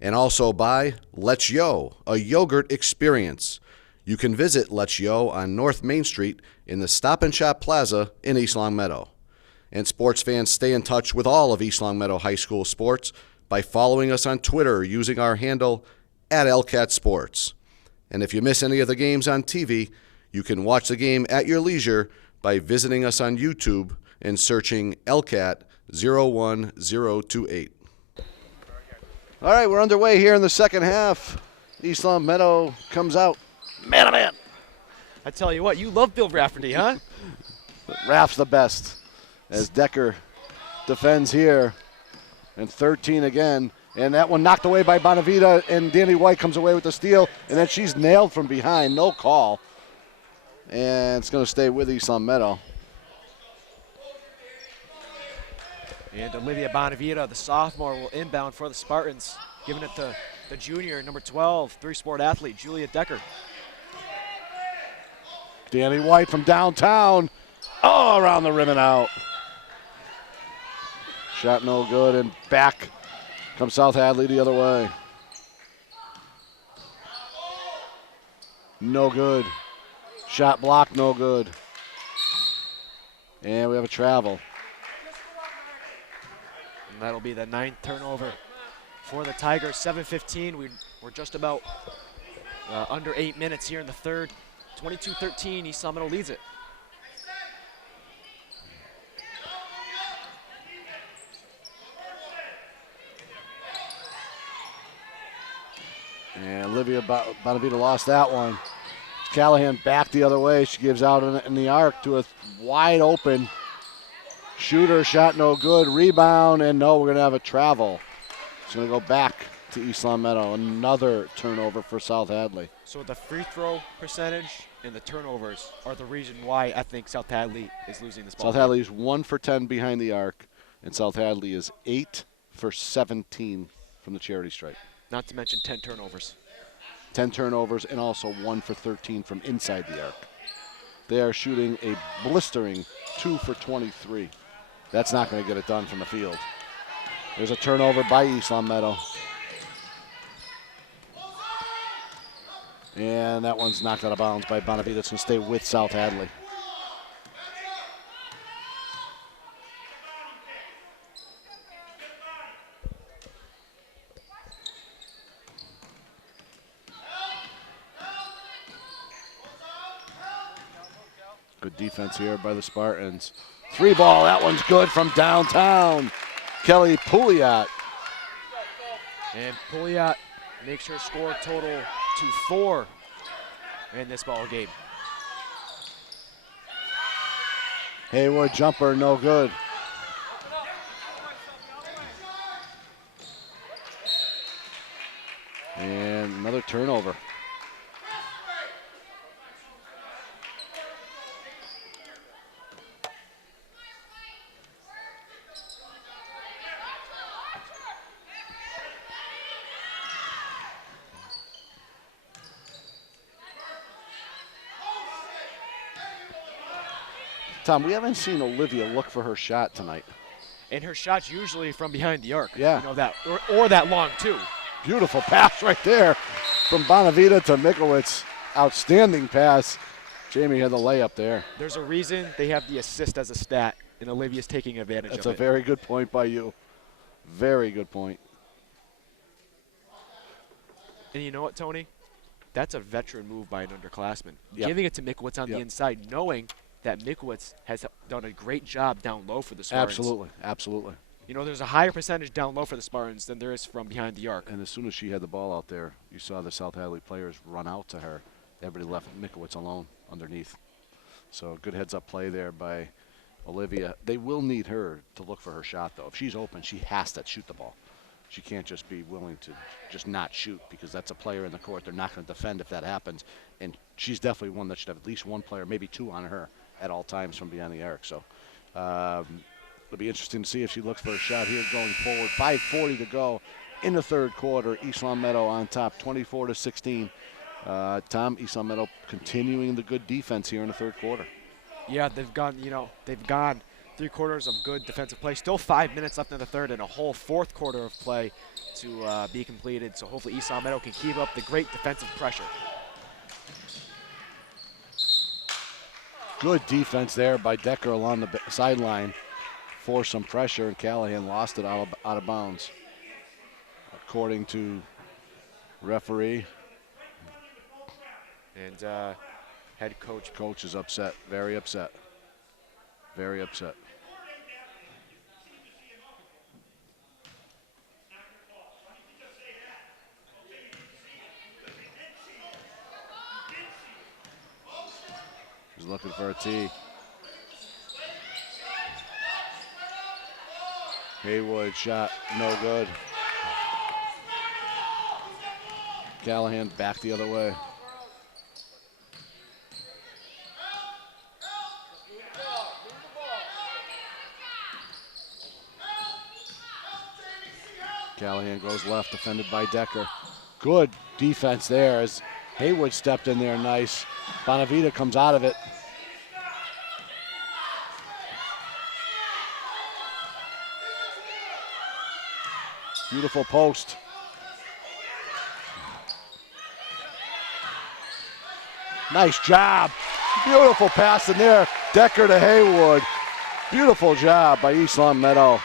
And also by Let's Yo, a yogurt experience. You can visit Let's Yo on North Main Street in the Stop and Shop Plaza in East Long Meadow. And sports fans, stay in touch with all of East Long Meadow High School sports by following us on Twitter using our handle @LCatSports. And if you miss any of the games on TV, you can watch the game at your leisure by visiting us on YouTube and searching LCat 01028. All right, we're underway here in the second half. East Long Meadow comes out. Man, oh man. I tell you what, you love Bill Rafferty, huh? Raff's the best as Decker defends here. And 13 again. And that one knocked away by Bonavita, and Danny White comes away with the steal. And then she's nailed from behind. No call. And it's going to stay with East Long Meadow. And Olivia Bonavita, the sophomore, will inbound for the Spartans, giving it to the junior, number 12, three-sport athlete, Julia Decker. Danny White from downtown. Oh, around the rim and out. Shot no good, and back comes South Hadley the other way. No good. Shot blocked, no good. And we have a travel. And that'll be the 9th turnover for the Tigers. 7:15. We're just about under 8 minutes here in the third. 22-13. East Long Meadow leads it. And Olivia Bonavita lost that one. Callahan back the other way. She gives out in the arc to a wide open shooter. Shot no good. Rebound, and no, we're going to have a travel. It's going to go back to East Long Meadow. Another turnover for South Hadley. So the free throw percentage and the turnovers are the reason why I think South Hadley is losing this ball. South Hadley is 1 for 10 behind the arc, and South Hadley is 8 for 17 from the charity stripe. Not to mention 10 turnovers. 10 turnovers and also 1 for 13 from inside the arc. They are shooting a blistering 2 for 23. That's not going to get it done from the field. There's a turnover by East Long Meadow. And that one's knocked out of bounds by Bonavita. It's going to stay with South Hadley. Good defense here by the Spartans. 3-ball, that one's good from downtown. Kelly Pouliot. And Pouliot makes her score total to 4 in this ball game. Haywood jumper, no good. And another turnover. Tom, we haven't seen Olivia look for her shot tonight. And her shot's usually from behind the arc. Yeah. You know that, or that long too. Beautiful pass right there from Bonavita to Mikowitz. Outstanding pass. Jamie had the layup there. There's a reason they have the assist as a stat, and Olivia's taking advantage That's of a it. very good point by you. Very good point. And you know what, Tony? That's a veteran move by an underclassman. Yep. Giving it to Mikowitz on the inside, knowing that Mikowitz has done a great job down low for the Spartans. Absolutely, absolutely. You know, there's a higher percentage down low for the Spartans than there is from behind the arc. And as soon as she had the ball out there, you saw the South Hadley players run out to her. Everybody left Mikowitz alone underneath. So good heads-up play there by Olivia. They will need her to look for her shot, though. If she's open, she has to shoot the ball. She can't just be willing to just not shoot, because that's a player in the court. They're not going to defend if that happens. And she's definitely one that should have at least one player, maybe two on her at all times from behind the arc. So it'll be interesting to see if she looks for a shot here going forward. 5:40 to go in the third quarter. East Long Meadow on top, 24-16. Tom, East Long Meadow continuing the good defense here in the third quarter. Yeah, they've gone 3 quarters of good defensive play. Still 5 minutes left in the third and a whole fourth quarter of play to be completed. So hopefully East Long Meadow can keep up the great defensive pressure. Good defense there by Decker along the sideline for some pressure, and Callahan lost it out of bounds. According to referee. And head coach. Coach is upset, very upset. Very upset. looking for a tee. Haywood shot, no good. Callahan back the other way. Callahan goes left, defended by Decker. Good defense there as Haywood stepped in there nice. Bonavita comes out of it. Beautiful post. Nice job. Beautiful pass in there. Decker to Haywood. Beautiful job by East Long Meadow.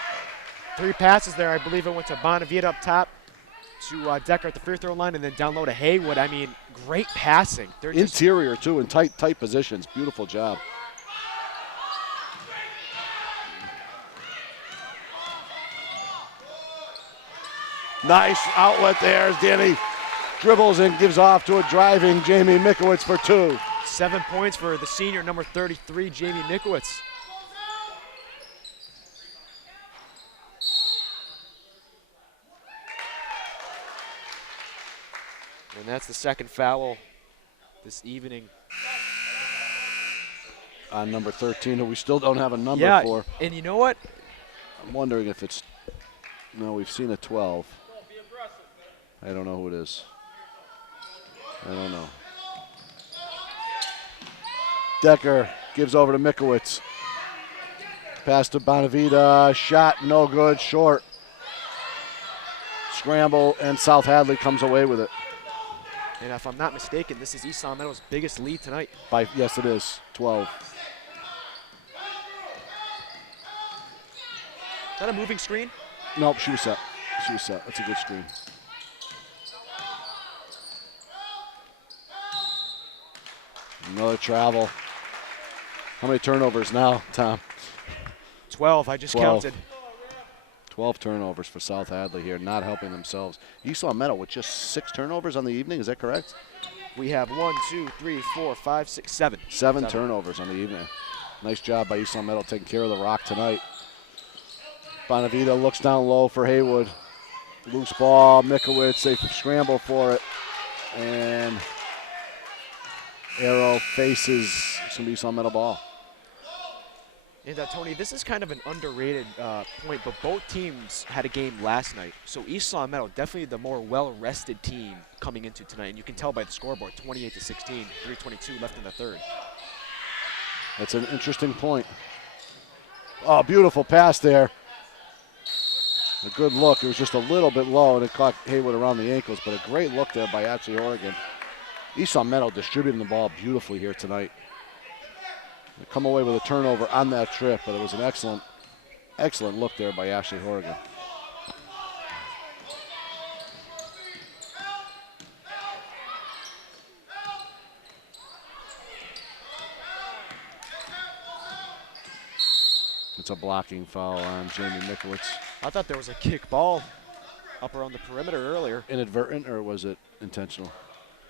3 passes there. I believe it went to Bonavita up top, to Decker at the free throw line, and then down low to Haywood. I mean, great passing. They're just Interior, too, in tight positions. Beautiful job. Nice outlet there as Danny dribbles and gives off to a driving Jamie Mikowitz for 2. 7 points for the senior, number 33, Jamie Mikowitz. And that's the second foul this evening. On number 13, who we still don't have a number Yeah, for. and you know what? I'm wondering if it's, no, we've seen a 12. I don't know who it is. I don't know. Decker gives over to Mikowitz. Pass to Bonavita, shot no good, short. Scramble, and South Hadley comes away with it. And if I'm not mistaken, this is East Long Meadow's biggest lead tonight. Yes, it is, 12. Is that a moving screen? Nope, she was set. She was set. That's a good screen. Another travel. How many turnovers now, Tom? 12, I just 12. counted. 12 turnovers for South Hadley here, not helping themselves. East Long Meadow with just 6 turnovers on the evening, is that correct? We have 1, 2, 3, 4, 5, 6, 7. 7 turnovers on the evening. Nice job by East Long Meadow taking care of the rock tonight. Bonavita looks down low for Haywood. Loose ball, Mikowitz, they scramble for it. And Arrow faces some East Long Meadow ball. And Tony, this is kind of an underrated point, but both teams had a game last night. So East Long Meadow, definitely the more well-rested team coming into tonight. And you can tell by the scoreboard, 28-16, 3:22 left in the third. That's an interesting point. Oh, beautiful pass there. A good look. It was just a little bit low, and it caught Haywood around the ankles, but a great look there by Ashley Horrigan. East Long Meadow distributing the ball beautifully here tonight. They come away with a turnover on that trip, but it was an excellent, excellent look there by Ashley Horrigan. It's a blocking foul on Jamie Mikowitz. I thought there was a kick ball up around the perimeter earlier. Inadvertent, or was it intentional?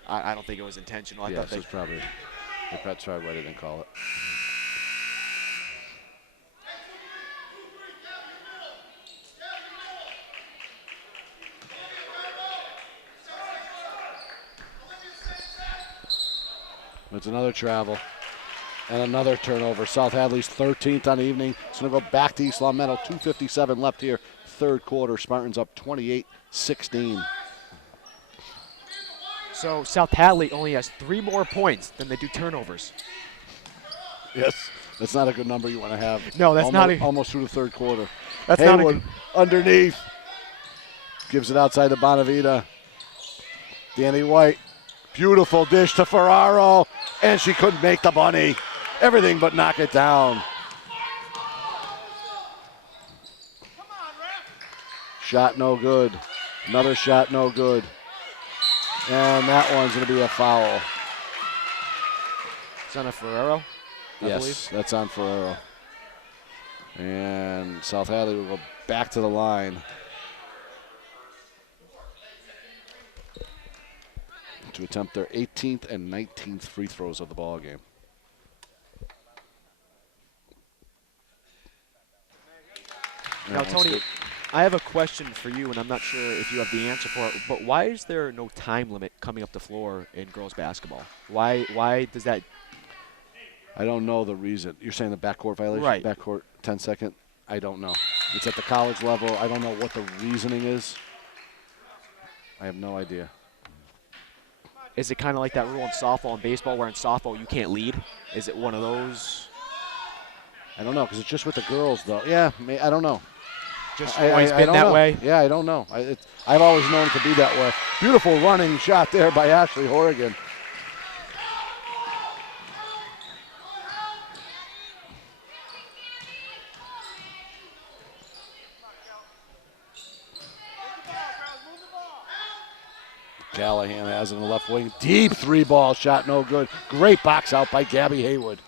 I don't think it was intentional. I Yes, thought they it's probably. That's probably why they didn't call it. It's another travel and another turnover. South Hadley's 13th on the evening. It's going to go back to East Long Meadow. 2:57 left here, third quarter. Spartans up 28-16. So South Hadley only has 3 more points than they do turnovers. Yes, that's not a good number you want to have. No, that's not almost through the third quarter. That's not Haywood underneath. Gives it outside to Bonavita. Danny White. Beautiful dish to Ferraro. And she couldn't make the bunny. Everything but knock it down. Shot no good. Another shot no good. And that one's going to be a foul. It's on a Ferrero, I Yes, believe. that's on Ferrero. And South Hadley will go back to the line to attempt their 18th and 19th free throws of the ball game. Now, Tony, I have a question for you, and I'm not sure if you have the answer for it, but why is there no time limit coming up the floor in girls basketball? Why does that? I don't know the reason. You're saying the backcourt violation? Right. Backcourt 10-second? I don't know. It's at the college level. I don't know what the reasoning is. I have no idea. Is it kind of like that rule in softball and baseball where in softball you can't lead? Is it one of those? I don't know, because it's just with the girls, though. Yeah, I don't know. Just always been don't that know. way? Yeah, I don't know. I've always known it to be that way. Beautiful running shot there by Ashley Horrigan. Callahan has it in the left wing. Deep three-ball shot, no good. Great box out by Gabby Haywood.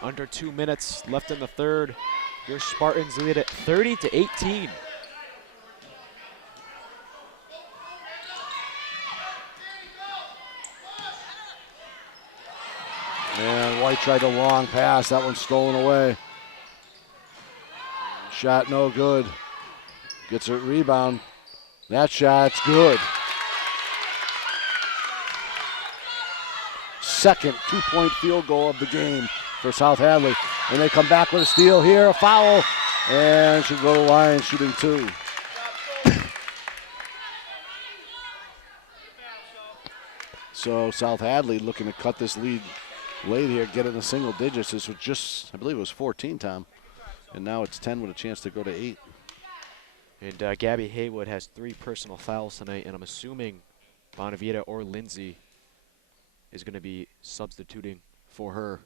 Under 2 minutes left in the third. Your Spartans lead it 30-18. And White tried a long pass. That one's stolen away. Shot no good. Gets her rebound. That shot's good. Second two-point field goal of the game for South Hadley. And they come back with a steal here, a foul, and she'll go to the line shooting two. So South Hadley looking to cut this lead late here, get it in the single digits. This was just, I believe it was 14, Tom. And now it's 10 with a chance to go to 8. And Gabby Haywood has 3 personal fouls tonight, and I'm assuming Bonavita or Lindsay is going to be substituting for her.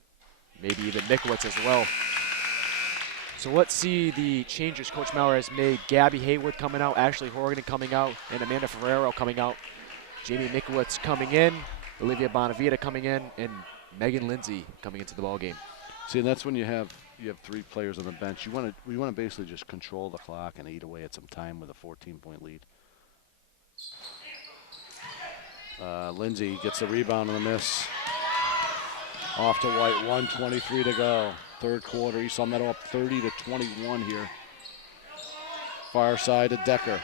Maybe even Mikowitz as well. So let's see the changes Coach Maurer has made. Gabby Haywood coming out, Ashley Horgan coming out, and Amanda Ferrero coming out. Jamie Mikowitz coming in, Olivia Bonavita coming in, and Megan Lindsay coming into the ball game. See, and that's when you have 3 players on the bench. We want to basically just control the clock and eat away at some time with a 14-point lead. Lindsay gets the rebound on the miss. Off to White, 1:23 to go. Third quarter, East Long Meadow up 30-21 here. Far side to Decker.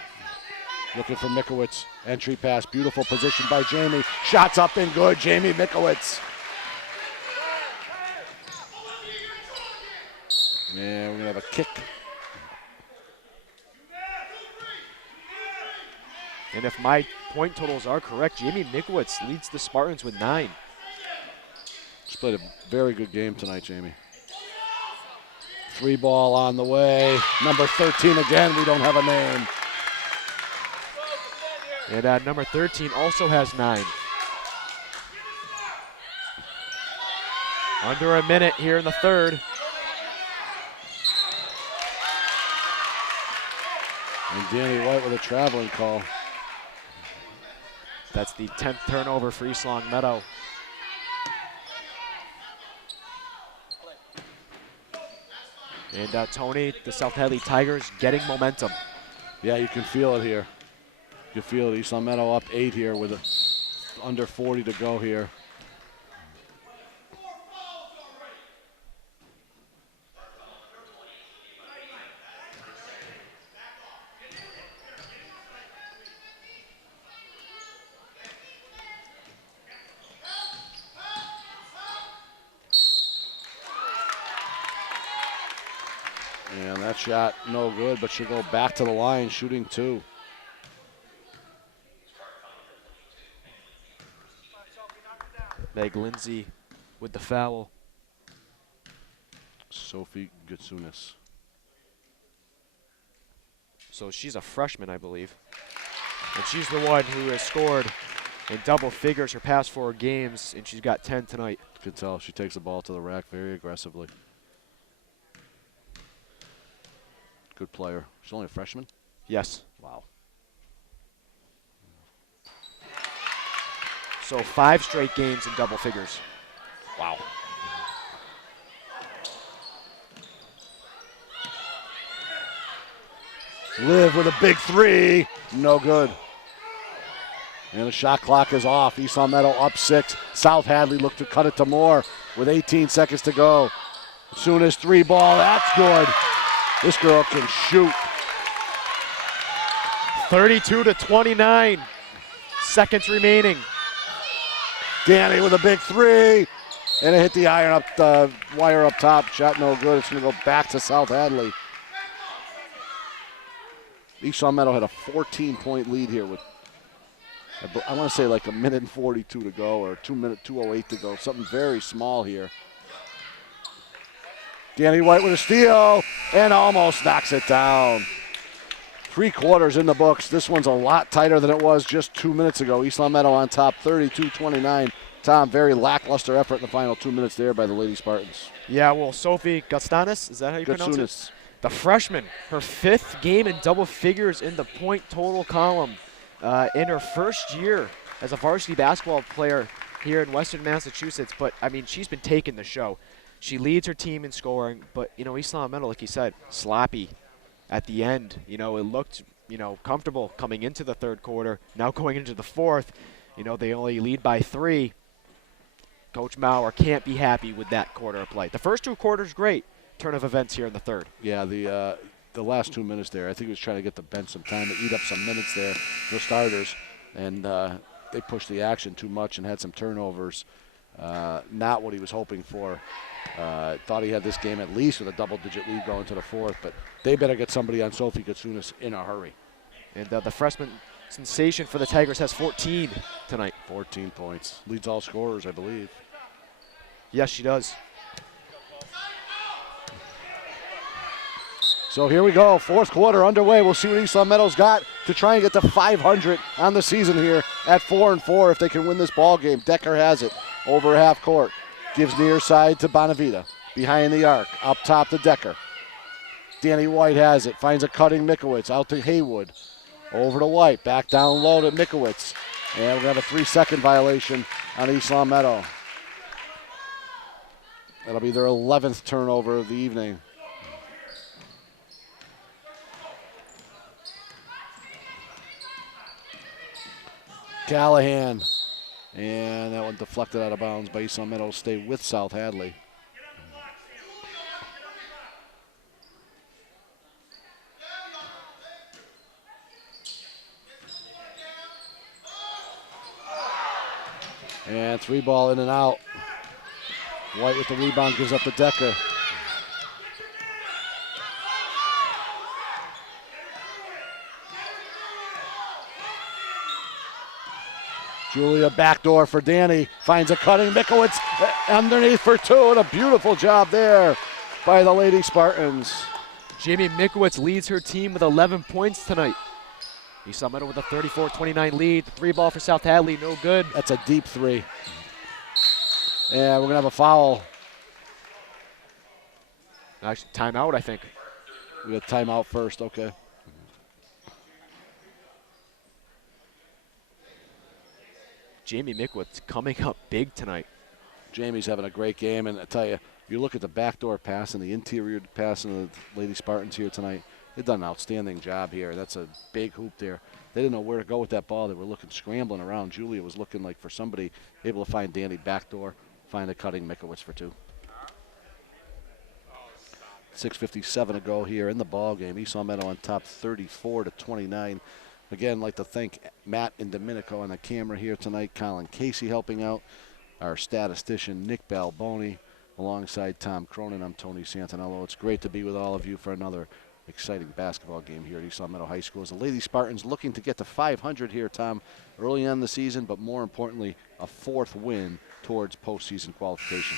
Looking for Mikowitz. Entry pass, beautiful position by Jamie. Shots up and good, Jamie Mikowitz. Yeah, we're going to have a kick. And if my point totals are correct, Jamie Mikowitz leads the Spartans with 9. She's played a very good game tonight, Jamie. 3 ball on the way. Number 13 again, we don't have a name. And number 13 also has 9. Under a minute here in the third. And Danny White with a traveling call. That's the 10th turnover for East Long Meadow. And Tony, the South Hadley Tigers getting momentum. Yeah, you can feel it here. You can feel it. East Long Meadow up 8 here with under 40 to go here. And that shot no good, but she'll go back to the line shooting 2. Meg Lindsay with the foul. Sophie Gutsunis. So she's a freshman, I believe. And she's the one who has scored in double figures her past 4 games, and she's got 10 tonight. You can tell she takes the ball to the rack very aggressively. Good player. She's only a freshman? Yes. Wow. So 5 straight games in double figures. Wow. Liv with a big 3. No good. And the shot clock is off. East Long Meadow up 6. South Hadley looked to cut it to more with 18 seconds to go. Soon as 3 ball, that's good. This girl can shoot. 32-29. Seconds remaining. Danny with a big 3. And it hit the wire up top. Shot no good. It's going to go back to South Hadley. East Long Meadow had a 14-point lead here with, I want to say like 1:42 to go or 2:08 to go. Something very small here. Danny White with a steal and almost knocks it down. 3 quarters in the books. This one's a lot tighter than it was just 2 minutes ago. East Long Meadow on top, 32-29. Tom, very lackluster effort in the final 2 minutes there by the Lady Spartans. Yeah, well, Sophie Gustanis, is that how you pronounce it? Gutsunis. The freshman, her 5th game in double figures in the point total column in her first year as a varsity basketball player here in Western Massachusetts. But, I mean, she's been taking the show. She leads her team in scoring, but, you know, East Long Meadow, like you said, sloppy at the end. You know, it looked, you know, comfortable coming into the third quarter. Now going into the fourth, you know, they only lead by 3. Coach Maurer can't be happy with that quarter of play. The first 2 quarters, great. Turn of events here in the third. Yeah, the last 2 minutes there, I think he was trying to get the bench some time to eat up some minutes there, the starters, and they pushed the action too much and had some turnovers. Not what he was hoping for. Thought he had this game at least with a double-digit lead going to the fourth, but they better get somebody on Sophie Gutsunis in a hurry. And the freshman sensation for the Tigers has 14 tonight. 14 points. Leads all scorers, I believe. Yes, she does. So here we go, 4th quarter underway. We'll see what East Long Meadow's got to try and get to 500 on the season here at 4-4 if they can win this ball game. Decker has it over half court. Gives near side to Bonavita. Behind the arc, up top to Decker. Danny White has it, finds a cutting Mikowitz out to Haywood. Over to White, back down low to Mikowitz. And we're going to have a 3-second violation on East Long Meadow. That'll be their 11th turnover of the evening. Callahan. And that one deflected out of bounds by East Long Meadow. Stay with South Hadley. And 3 ball in and out. White with the rebound gives up to Decker. Julia backdoor for Danny. Finds a cutting Mikowitz underneath for 2. And a beautiful job there by the Lady Spartans. Jamie Mikowitz leads her team with 11 points tonight. East Long Meadow with a 34-29 lead. The 3 ball for South Hadley, no good. That's a deep 3. And we're going to have a foul. Actually, timeout, I think. We got timeout first, okay. Jamie Mikowitz coming up big tonight. Jamie's having a great game, and I tell you, you look at the backdoor pass and the interior pass of the Lady Spartans here tonight. They've done an outstanding job here. That's a big hoop there. They didn't know where to go with that ball. They were looking, scrambling around. Julia was looking like for somebody able to find Danny backdoor, find a cutting Mikowitz for 2. 6:57 to go here in the ball game. East Long Meadow on top, 34-29. Again, I'd like to thank Matt and Domenico on the camera here tonight. Colin Casey helping out. Our statistician, Nick Balboni, alongside Tom Cronin. I'm Tony Santinello. It's great to be with all of you for another exciting basketball game here at East Long Meadow High School. As the Lady Spartans looking to get to 500 here, Tom, early on in the season, but more importantly, a 4th win towards postseason qualification.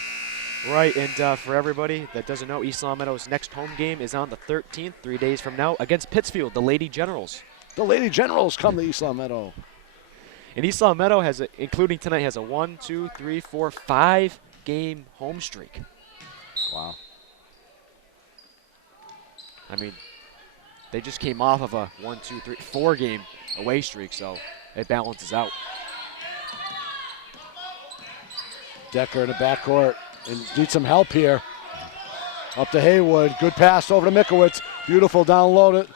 Right, and for everybody that doesn't know, East Long Meadow's next home game is on the 13th, 3 days from now, against Pittsfield, the Lady Generals. The Lady Generals come to East Long Meadow. And East Long Meadow, including tonight, has a 1, 2, 3, 4, 5-game home streak. Wow. I mean, they just came off of a 1, 2, 3, 4-game away streak, so it balances out. Decker in the backcourt and needs some help here. Up to Haywood. Good pass over to Mikowitz. Beautiful down low to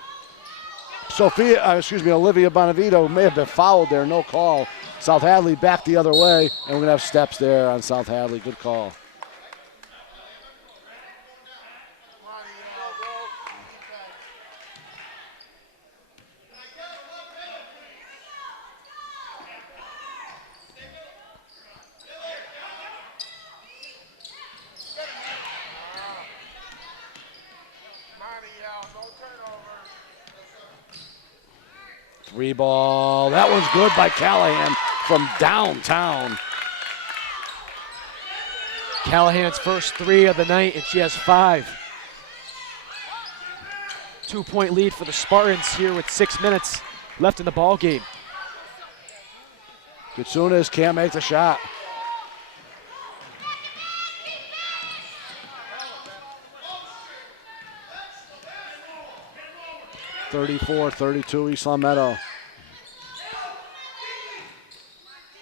Olivia Bonavito. May have been fouled there. No call. South Hadley back the other way, and we're going to have steps there on South Hadley. Good call. Three ball. That one's good by Callahan from downtown. Callahan's first 3 of the night, and she has 5. 2-point lead for the Spartans here with 6 minutes left in the ball game. Kitsunas can't make the shot. (34-32) East Long Meadow.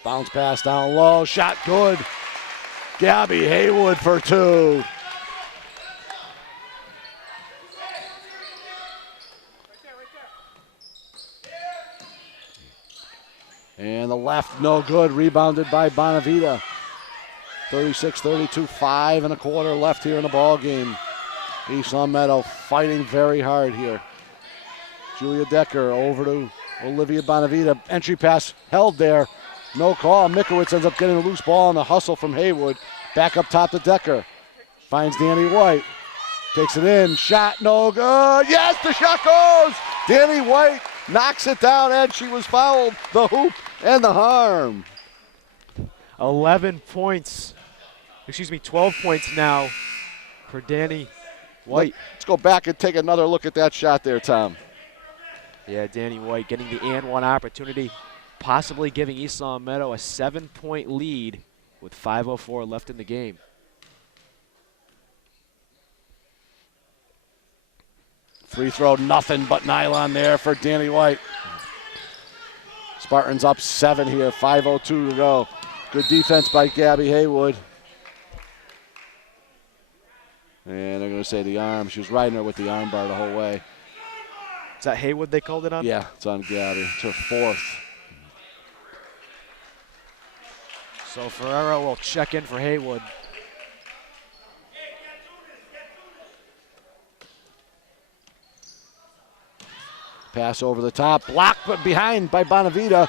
Bounce pass down low, shot good. Gabby Haywood for 2. And the left, no good. Rebounded by Bonavita. 36-32, 5 1/4 left here in the ball game. East Long Meadow fighting very hard here. Julia Decker over to Olivia Bonavita. Entry pass held there. No call. Mikowitz ends up getting a loose ball on the hustle from Haywood. Back up top to Decker. Finds Danny White. Takes it in. Shot no good. Yes, the shot goes. Danny White knocks it down, and she was fouled. The hoop and the harm. 11 points. 12 points now for Danny White. Let's go back and take another look at that shot there, Tom. Yeah, Danny White getting the and one opportunity, possibly giving East Long Meadow a 7-point lead with 5:04 left in the game. Free throw, nothing but nylon there for Danny White. Spartans up 7 here, 5:02 to go. Good defense by Gabby Haywood. And they're going to say the arm. She was riding her with the arm bar the whole way. Is that Haywood they called it on? Yeah, it's on Gabby. It's her 4th. So Ferrero will check in for Haywood. Pass over the top, blocked but behind by Bonavita.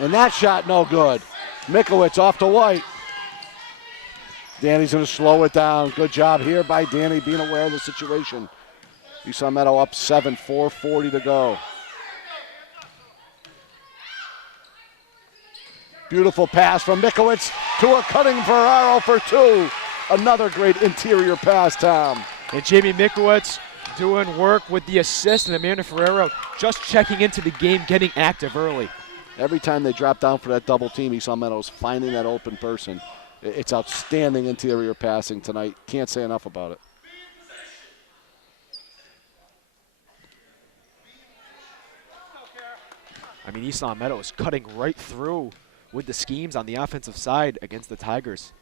And that shot no good. Mikowitz off to White. Danny's going to slow it down. Good job here by Danny being aware of the situation. East Long Meadow up 7, 4:40 to go. Beautiful pass from Mikowitz to a cutting Ferraro for 2. Another great interior pass, Tom. And Jamie Mikowitz doing work with the assist, and Amanda Ferrero just checking into the game, getting active early. Every time they drop down for that double team, East Long Meadow's finding that open person. It's outstanding interior passing tonight. Can't say enough about it. I mean, East Long Meadow is cutting right through with the schemes on the offensive side against the Tigers.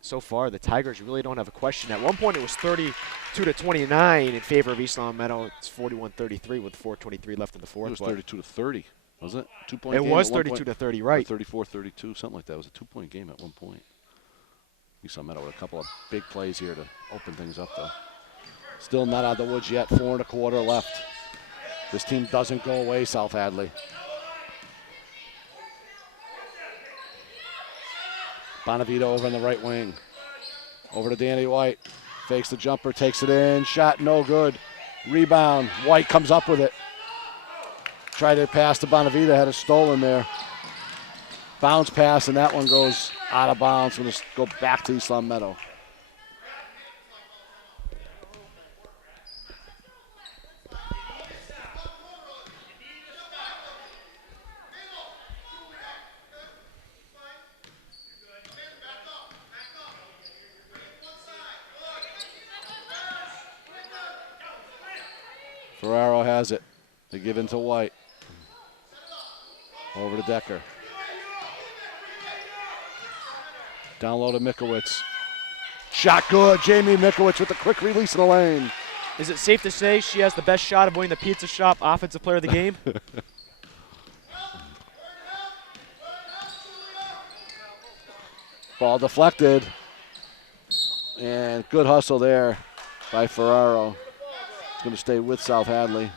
So far, the Tigers really don't have a question. At one point, it was 32-29 in favor of East Long Meadow. It's 41-33 with 4:23 left in the fourth. It was 32-30, wasn't it? 2-point It game was at one point? 32-30, right. 34-32, something like that. It was a 2-point game at one point. East Long Meadow with a couple of big plays here to open things up, though. Still not out of the woods yet. 4 1/4 left. This team doesn't go away, South Hadley. Bonavita over in the right wing. Over to Danny White. Fakes the jumper, takes it in. Shot no good. Rebound. White comes up with it. Tried to pass to Bonavita, had it stolen there. Bounce pass, and that one goes out of bounds. We'll just go back to East Long Meadow. Ferraro has it. They give in to White. Over to Decker. Down low to Mikowitz. Shot good. Jamie Mikowitz with a quick release in the lane. Is it safe to say she has the best shot of winning the Pizza Shop Offensive Player of the Game? Ball deflected. And good hustle there by Ferraro. It's going to stay with South Hadley.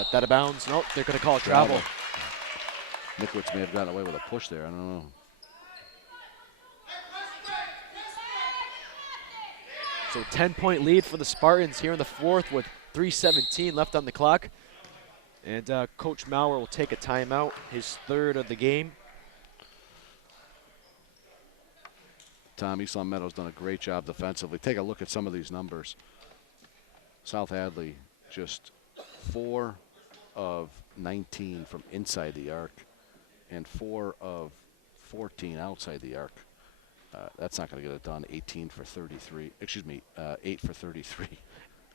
Stepped out of bounds. Nope, they're going to call it travel. Mikowitz may have gotten away with a push there. I don't know. So 10-point lead for the Spartans here in the fourth with 3:17 left on the clock. And Coach Maurer will take a timeout, his third of the game. Tom, East Long Meadow's done a great job defensively. Take a look at some of these numbers. South Hadley just 4 of 19 from inside the arc and 4 of 14 outside the arc. That's not going to get it done. 18 for 33. Excuse me, 8 for 33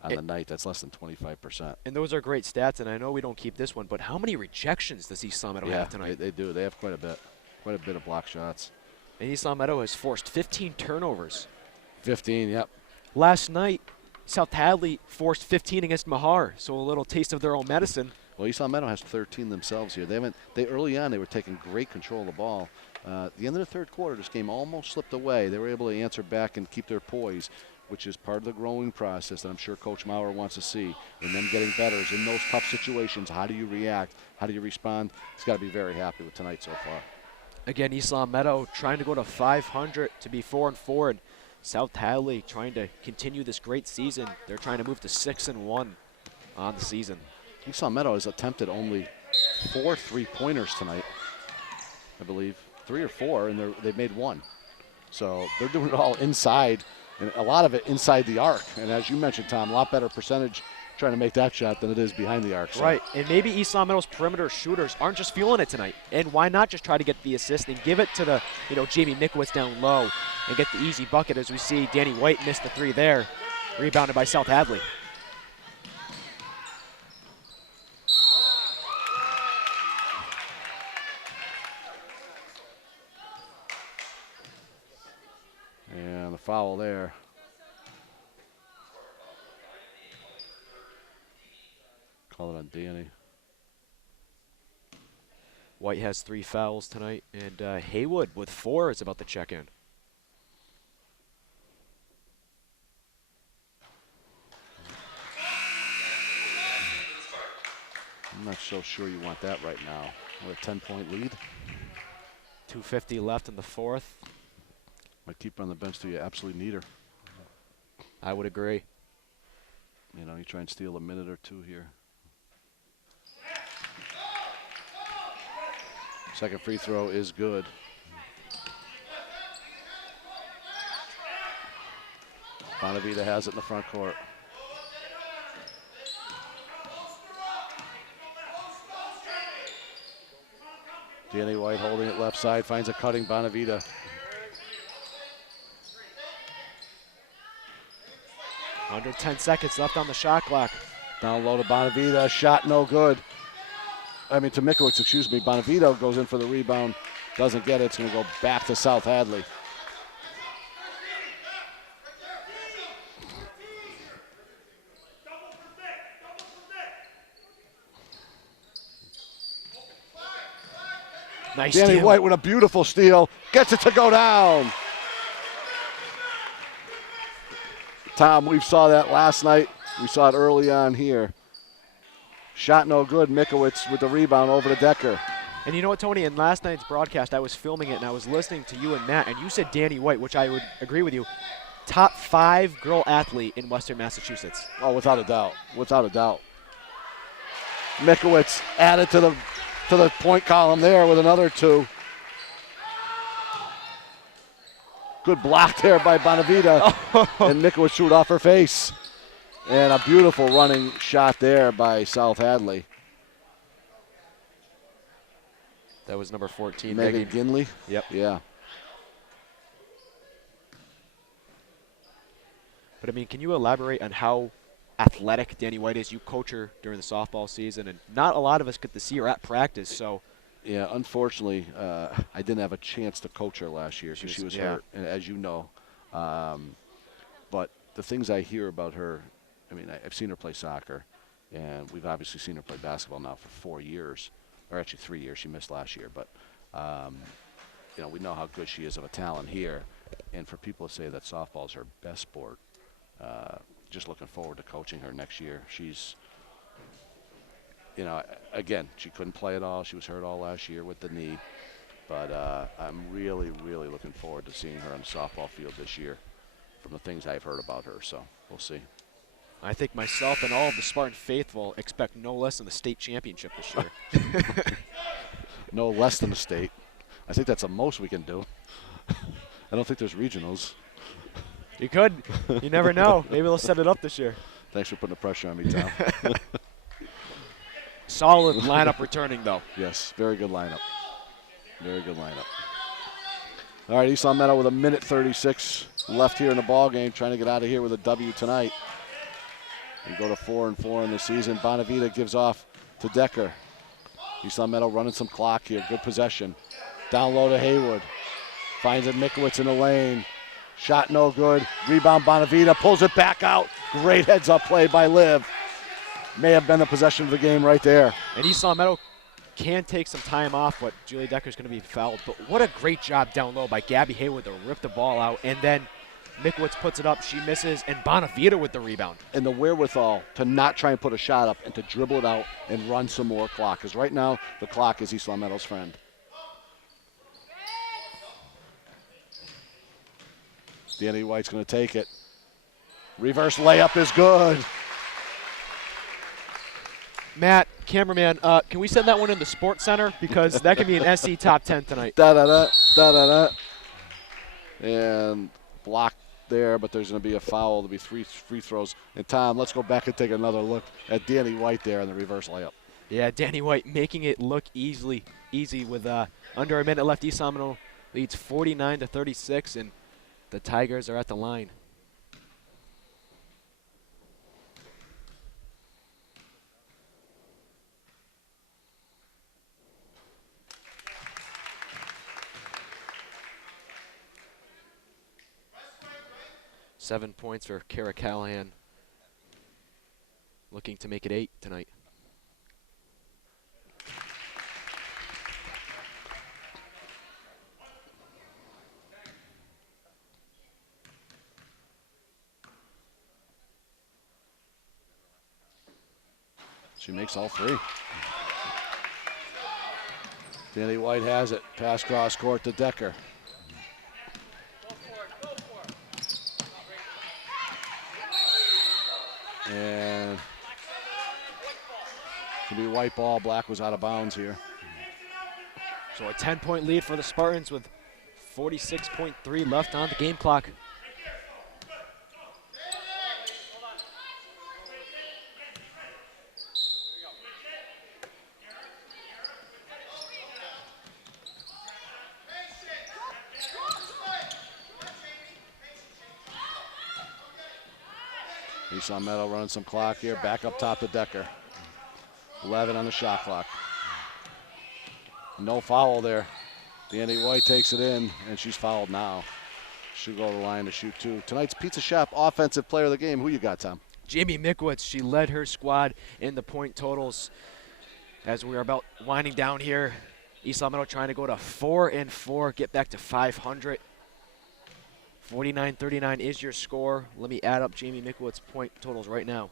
on the night. That's less than 25%. And those are great stats, and I know we don't keep this one, but how many rejections does East Long Meadow have tonight? They do. They have quite a bit of block shots. And East Long Meadow has forced 15 turnovers. 15, yep. Last night, South Hadley forced 15 against Mahar, so a little taste of their own medicine. Well, East Long Meadow has 13 themselves here. They early on they were taking great control of the ball. At the end of the third quarter, this game almost slipped away. They were able to answer back and keep their poise, which is part of the growing process that I'm sure Coach Maurer wants to see. And them getting better is in those tough situations. How do you react? How do you respond? He's got to be very happy with tonight so far. Again, East Long Meadow trying to go to 500 to be 4-4, and South Hadley trying to continue this great season. They're trying to move to 6-1 on the season. East Long Meadow has attempted only 4 3-pointers tonight, I believe. 3 or 4, and they've made 1. So they're doing it all inside, and a lot of it inside the arc. And as you mentioned, Tom, a lot better percentage trying to make that shot than it is behind the arc. So. Right, and maybe East Long Meadow's perimeter shooters aren't just feeling it tonight. And why not just try to get the assist and give it to the, Jamie Mikowitz down low and get the easy bucket, as we see Danny White miss the 3 there, rebounded by South Hadley. And the foul there. Call it on Danny. White has 3 fouls tonight, and Haywood with 4 is about to check in. I'm not so sure you want that right now. With a 10-point lead. 2:50 left in the fourth. Might keep her on the bench till you absolutely need her. I would agree. You try and steal a minute or 2 here. Second free throw is good. Bonavita has it in the front court. Danny White holding it left side, finds a cutting Bonavita. Under 10 seconds left on the shot clock. Down low to Bonavita, shot no good. To Mikowitz, excuse me. Bonavito goes in for the rebound, doesn't get it. It's going to go back to South Hadley. Nice Danny steal. White with a beautiful steal, gets it to go down. Tom, we saw that last night. We saw it early on here. Shot no good. Mikowitz with the rebound over to Decker. And you know what, Tony? In last night's broadcast, I was filming it, and I was listening to you and Matt, and you said Danny White, which I would agree with you, top 5 girl athlete in Western Massachusetts. Oh, without a doubt. Without a doubt. Mikowitz added to the point column there with another 2. Good block there by Bonavita. And Mikowitz threw it off her face. And a beautiful running shot there by South Hadley. That was number 14. Megan Ginley? Yep. Yeah. But, can you elaborate on how athletic Danny White is? You coach her during the softball season, and not a lot of us get to see her at practice, so. Yeah, unfortunately, I didn't have a chance to coach her last year because she was hurt, as you know. But the things I hear about her, I've seen her play soccer, and we've obviously seen her play basketball now for 4 years, or actually 3 years. She missed last year, but we know how good she is of a talent here. And for people to say that softball is her best sport, just looking forward to coaching her next year. She's you know, again, she couldn't play at all. She was hurt all last year with the knee. But I'm really, really looking forward to seeing her on the softball field this year from the things I've heard about her. So we'll see. I think myself and all of the Spartan faithful expect no less than the state championship this year. No less than the state. I think that's the most we can do. I don't think there's regionals. You could. You never know. Maybe they'll set it up this year. Thanks for putting the pressure on me, Tom. Solid lineup returning, though. Yes, very good lineup. Very good lineup. All right, East Long Meadow with 1:36 left here in the ball game, trying to get out of here with a W tonight. We go to 4-4 in the season. Bonavita gives off to Decker. East Long Meadow running some clock here. Good possession. Down low to Haywood. Finds it Mikowitz in the lane. Shot no good. Rebound Bonavita. Pulls it back out. Great heads-up play by Liv. May have been the possession of the game right there. And East Long Meadow can take some time off, but Julie Decker's going to be fouled. But what a great job down low by Gabby Haywood to rip the ball out. And then Mikowitz puts it up. She misses. And Bonavita with the rebound. And the wherewithal to not try and put a shot up and to dribble it out and run some more clock. Because right now, the clock is East Long Meadow's friend. Danny White's going to take it. Reverse layup is good. Matt, cameraman, can we send that one in the Sports Center? Because that could be an SC top 10 tonight. Da-da-da, da-da-da. And blocked there, but there's going to be a foul. There'll be 3 free throws. And, Tom, let's go back and take another look at Danny White there in the reverse layup. Yeah, Danny White making it look easy with under a minute left. East Long Meadow leads 49-36, and the Tigers are at the line. Seven points for Kara Callahan. Looking to make it 8 tonight. She makes all 3. Danny White has it. Pass cross court to Decker. And it'll be white ball. Black was out of bounds here. So a 10-point lead for the Spartans with 46.3 left on the game clock. East Long Meadow running some clock here. Back up top to Decker. 11 on the shot clock. No foul there. Danny White takes it in, and she's fouled now. She'll go to the line to shoot 2. Tonight's Pizza Shop offensive player of the game. Who you got, Tom? Jamie Mikowitz, she led her squad in the point totals. As we are about winding down here, East Long Meadow trying to go to 4-4, get back to 500. 49-39 is your score. Let me add up Jamie Mikowitz's point totals right now.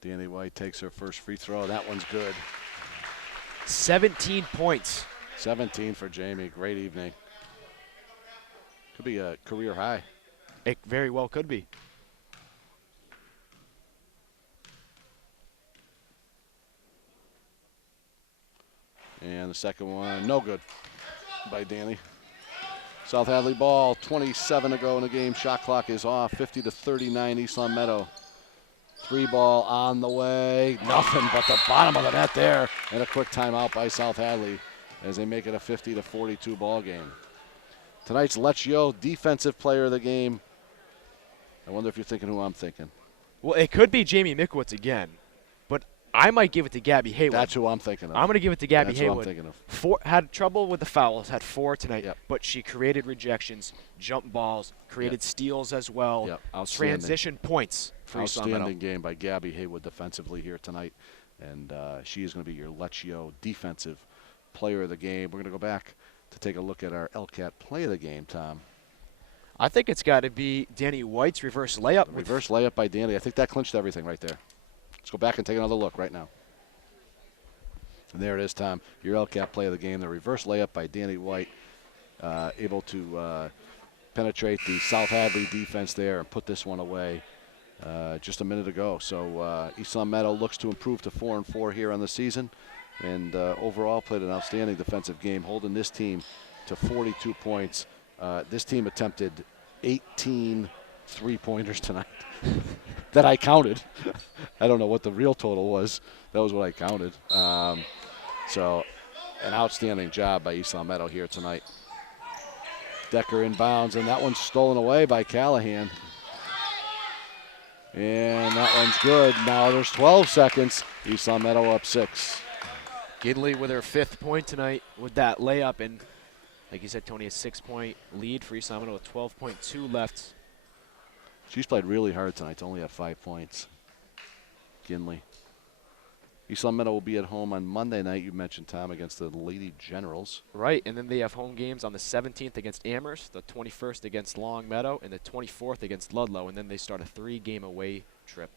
Danny White takes her first free throw. That one's good. 17 points. 17 for Jamie. Great evening. Could be a career high. It very well could be. And the second one, no good by Danny. South Hadley ball, 27 to go in the game. Shot clock is off, 50-39 East Long Meadow. 3 ball on the way. Nothing but the bottom of the net there. And a quick timeout by South Hadley as they make it a 50-42 ball game. Tonight's Let's Yo defensive player of the game. I wonder if you're thinking who I'm thinking. Well, it could be Jamie Mikowitz again, but I might give it to Gabby Haywood. That's who I'm thinking of. I'm going to give it to Gabby That's Haywood. Who I'm thinking of. Had trouble with the fouls, had 4 tonight, Yep. but she created rejections, jump balls, created steals as well. Yep. Outstanding. Transition points for East Long Meadow. Outstanding game by Gabby Haywood defensively here tonight. And she is going to be your Let's Yo defensive player of the game. We're going to go back to take a look at our LCAT play of the game, Tom. I think it's got to be Danny White's reverse layup. Reverse layup by Danny. I think that clinched everything right there. Let's go back and take another look right now. And there it is, Tom. Your LCAP play of the game. The reverse layup by Danny White, able to penetrate the South Hadley defense there and put this one away just a minute ago. So East Long Meadow looks to improve to 4-4 here on the season, and overall played an outstanding defensive game, holding this team to 42 points. This team attempted 18 three-pointers tonight that I counted. I don't know what the real total was. That was what I counted. So an outstanding job by East Long Meadow here tonight. Decker inbounds, and that one's stolen away by Callahan. And that one's good. Now there's 12 seconds. East Long Meadow up 6. Gidley with her 5th point tonight with that layup, and like you said, Tony, a 6-point lead for East Long Meadow with 12.2 left. She's played really hard tonight to only have 5 points. Gidley. East Long Meadow will be at home on Monday night, you mentioned, Tom, against the Lady Generals. Right, and then they have home games on the 17th against Amherst, the 21st against Long Meadow, and the 24th against Ludlow, and then they start a 3-game away trip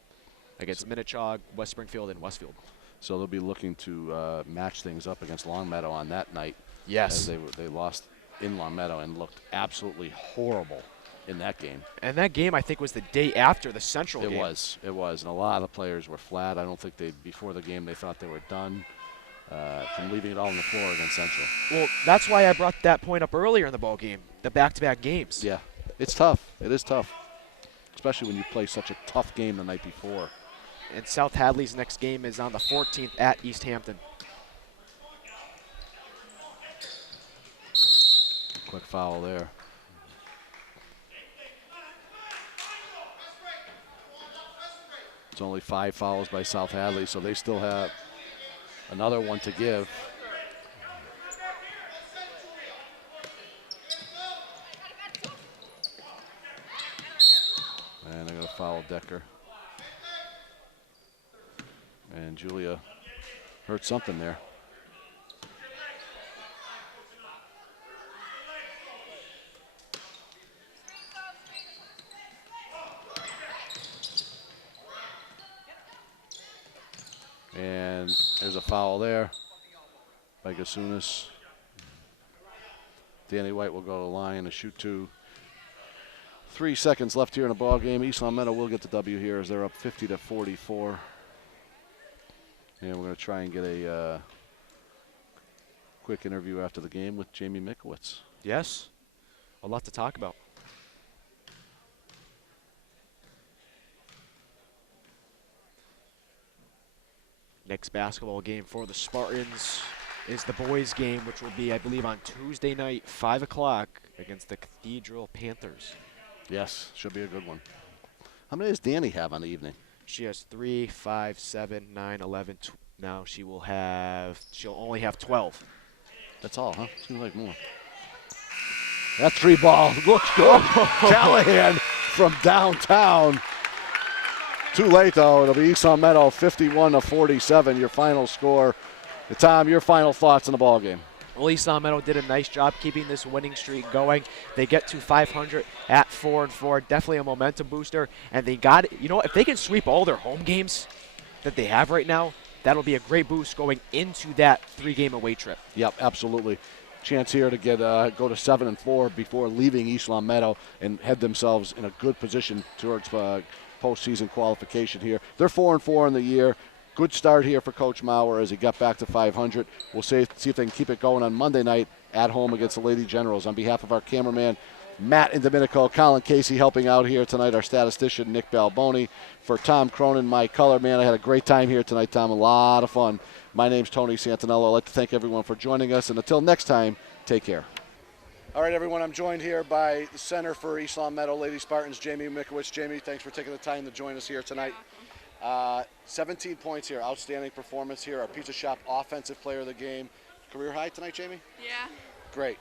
against Minnechaug, West Springfield, and Westfield. So they'll be looking to match things up against Long Meadow on that night. Yes. As they lost in Long Meadow and looked absolutely horrible in that game. And that game, I think, was the day after the Central game. It was. And a lot of the players were flat. I don't think before the game they thought they were done from leaving it all on the floor against Central. Well, that's why I brought that point up earlier in the ball game, the back-to-back games. Yeah, it's tough. It is tough, especially when you play such a tough game the night before. And South Hadley's next game is on the 14th at East Hampton. Quick foul there. It's only 5 fouls by South Hadley, so they still have another one to give. And they're going to foul Decker. And Julia hurt something there. And there's a foul there by Gasunas. Danny White will go to the line to shoot 2. 3 seconds left here in the ball game. East Long Meadow will get the W here as they're up 50-44. And we're going to try and get a quick interview after the game with Jamie Mikowitz. Yes, a lot to talk about. Next basketball game for the Spartans is the boys' game, which will be, I believe, on Tuesday night, 5 o'clock, against the Cathedral Panthers. Yes, should be a good one. How many does Danny have on the evening? She has 3, 5, 7, 9, 11. Now she'll only have 12. That's all, huh? Seems like more. That 3 ball looks good. Callahan from downtown. Too late, though. It'll be East Long Meadow 51-47, your final score. Tom, your final thoughts on the ball game. Well, East Long Meadow did a nice job keeping this winning streak going. They get to 500 at 4-4. Definitely a momentum booster. And they got it. You know, if they can sweep all their home games that they have right now, that'll be a great boost going into that 3-game away trip. Yep, absolutely. Chance here to get go to 7-4 before leaving East Long Meadow and head themselves in a good position towards postseason qualification here. They're 4-4 in the year. Good start here for Coach Maurer as he got back to 500. We'll see if they can keep it going on Monday night at home against the Lady Generals. On behalf of our cameraman, Matt in Domenico, Colin Casey helping out here tonight, our statistician, Nick Balboni. For Tom Cronin, my color man, I had a great time here tonight, Tom. A lot of fun. My name's Tony Santinello. I'd like to thank everyone for joining us. And until next time, take care. All right, everyone, I'm joined here by the center for East Long Meadow Lady Spartans, Jamie Mikowitz. Jamie, thanks for taking the time to join us here tonight. 17 points here, outstanding performance here. Our Pizza Shop offensive player of the game. Career high tonight, Jamie? Yeah. Great.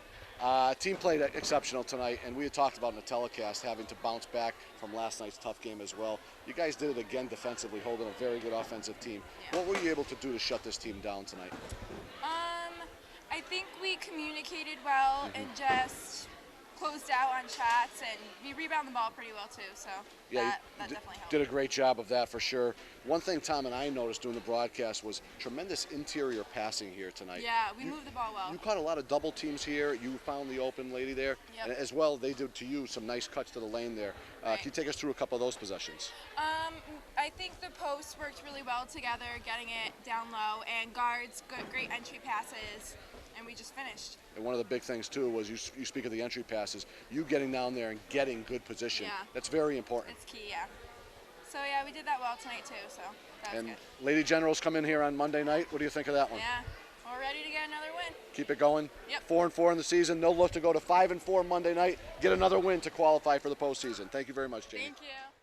Team played exceptional tonight, and we had talked about in the telecast having to bounce back from last night's tough game as well. You guys did it again defensively, holding a very good offensive team. Yeah. What were you able to do to shut this team down tonight? I think we communicated well and just closed out on shots, and we rebound the ball pretty well too. So that definitely helped. Did a great job of that for sure. One thing Tom and I noticed doing the broadcast was tremendous interior passing here tonight. Yeah, we moved the ball well. You caught a lot of double teams here. You found the open lady there. Yep. And as well, they did to you some nice cuts to the lane there. Right. Can you take us through a couple of those possessions? I think the posts worked really well together, getting it down low, and guards, great entry passes, and we just finished. And one of the big things too was you speak of the entry passes, you getting down there and getting good position. Yeah. That's very important. It's key, yeah. So yeah, we did that well tonight too, so that was And good. Lady Generals come in here on Monday night. What do you think of that one? Yeah, we're ready to get another win. Keep it going. Yep. 4-4 in the season. They'll look to go to 5-4 Monday night, get another win to qualify for the postseason. Thank you very much, Jamie. Thank you.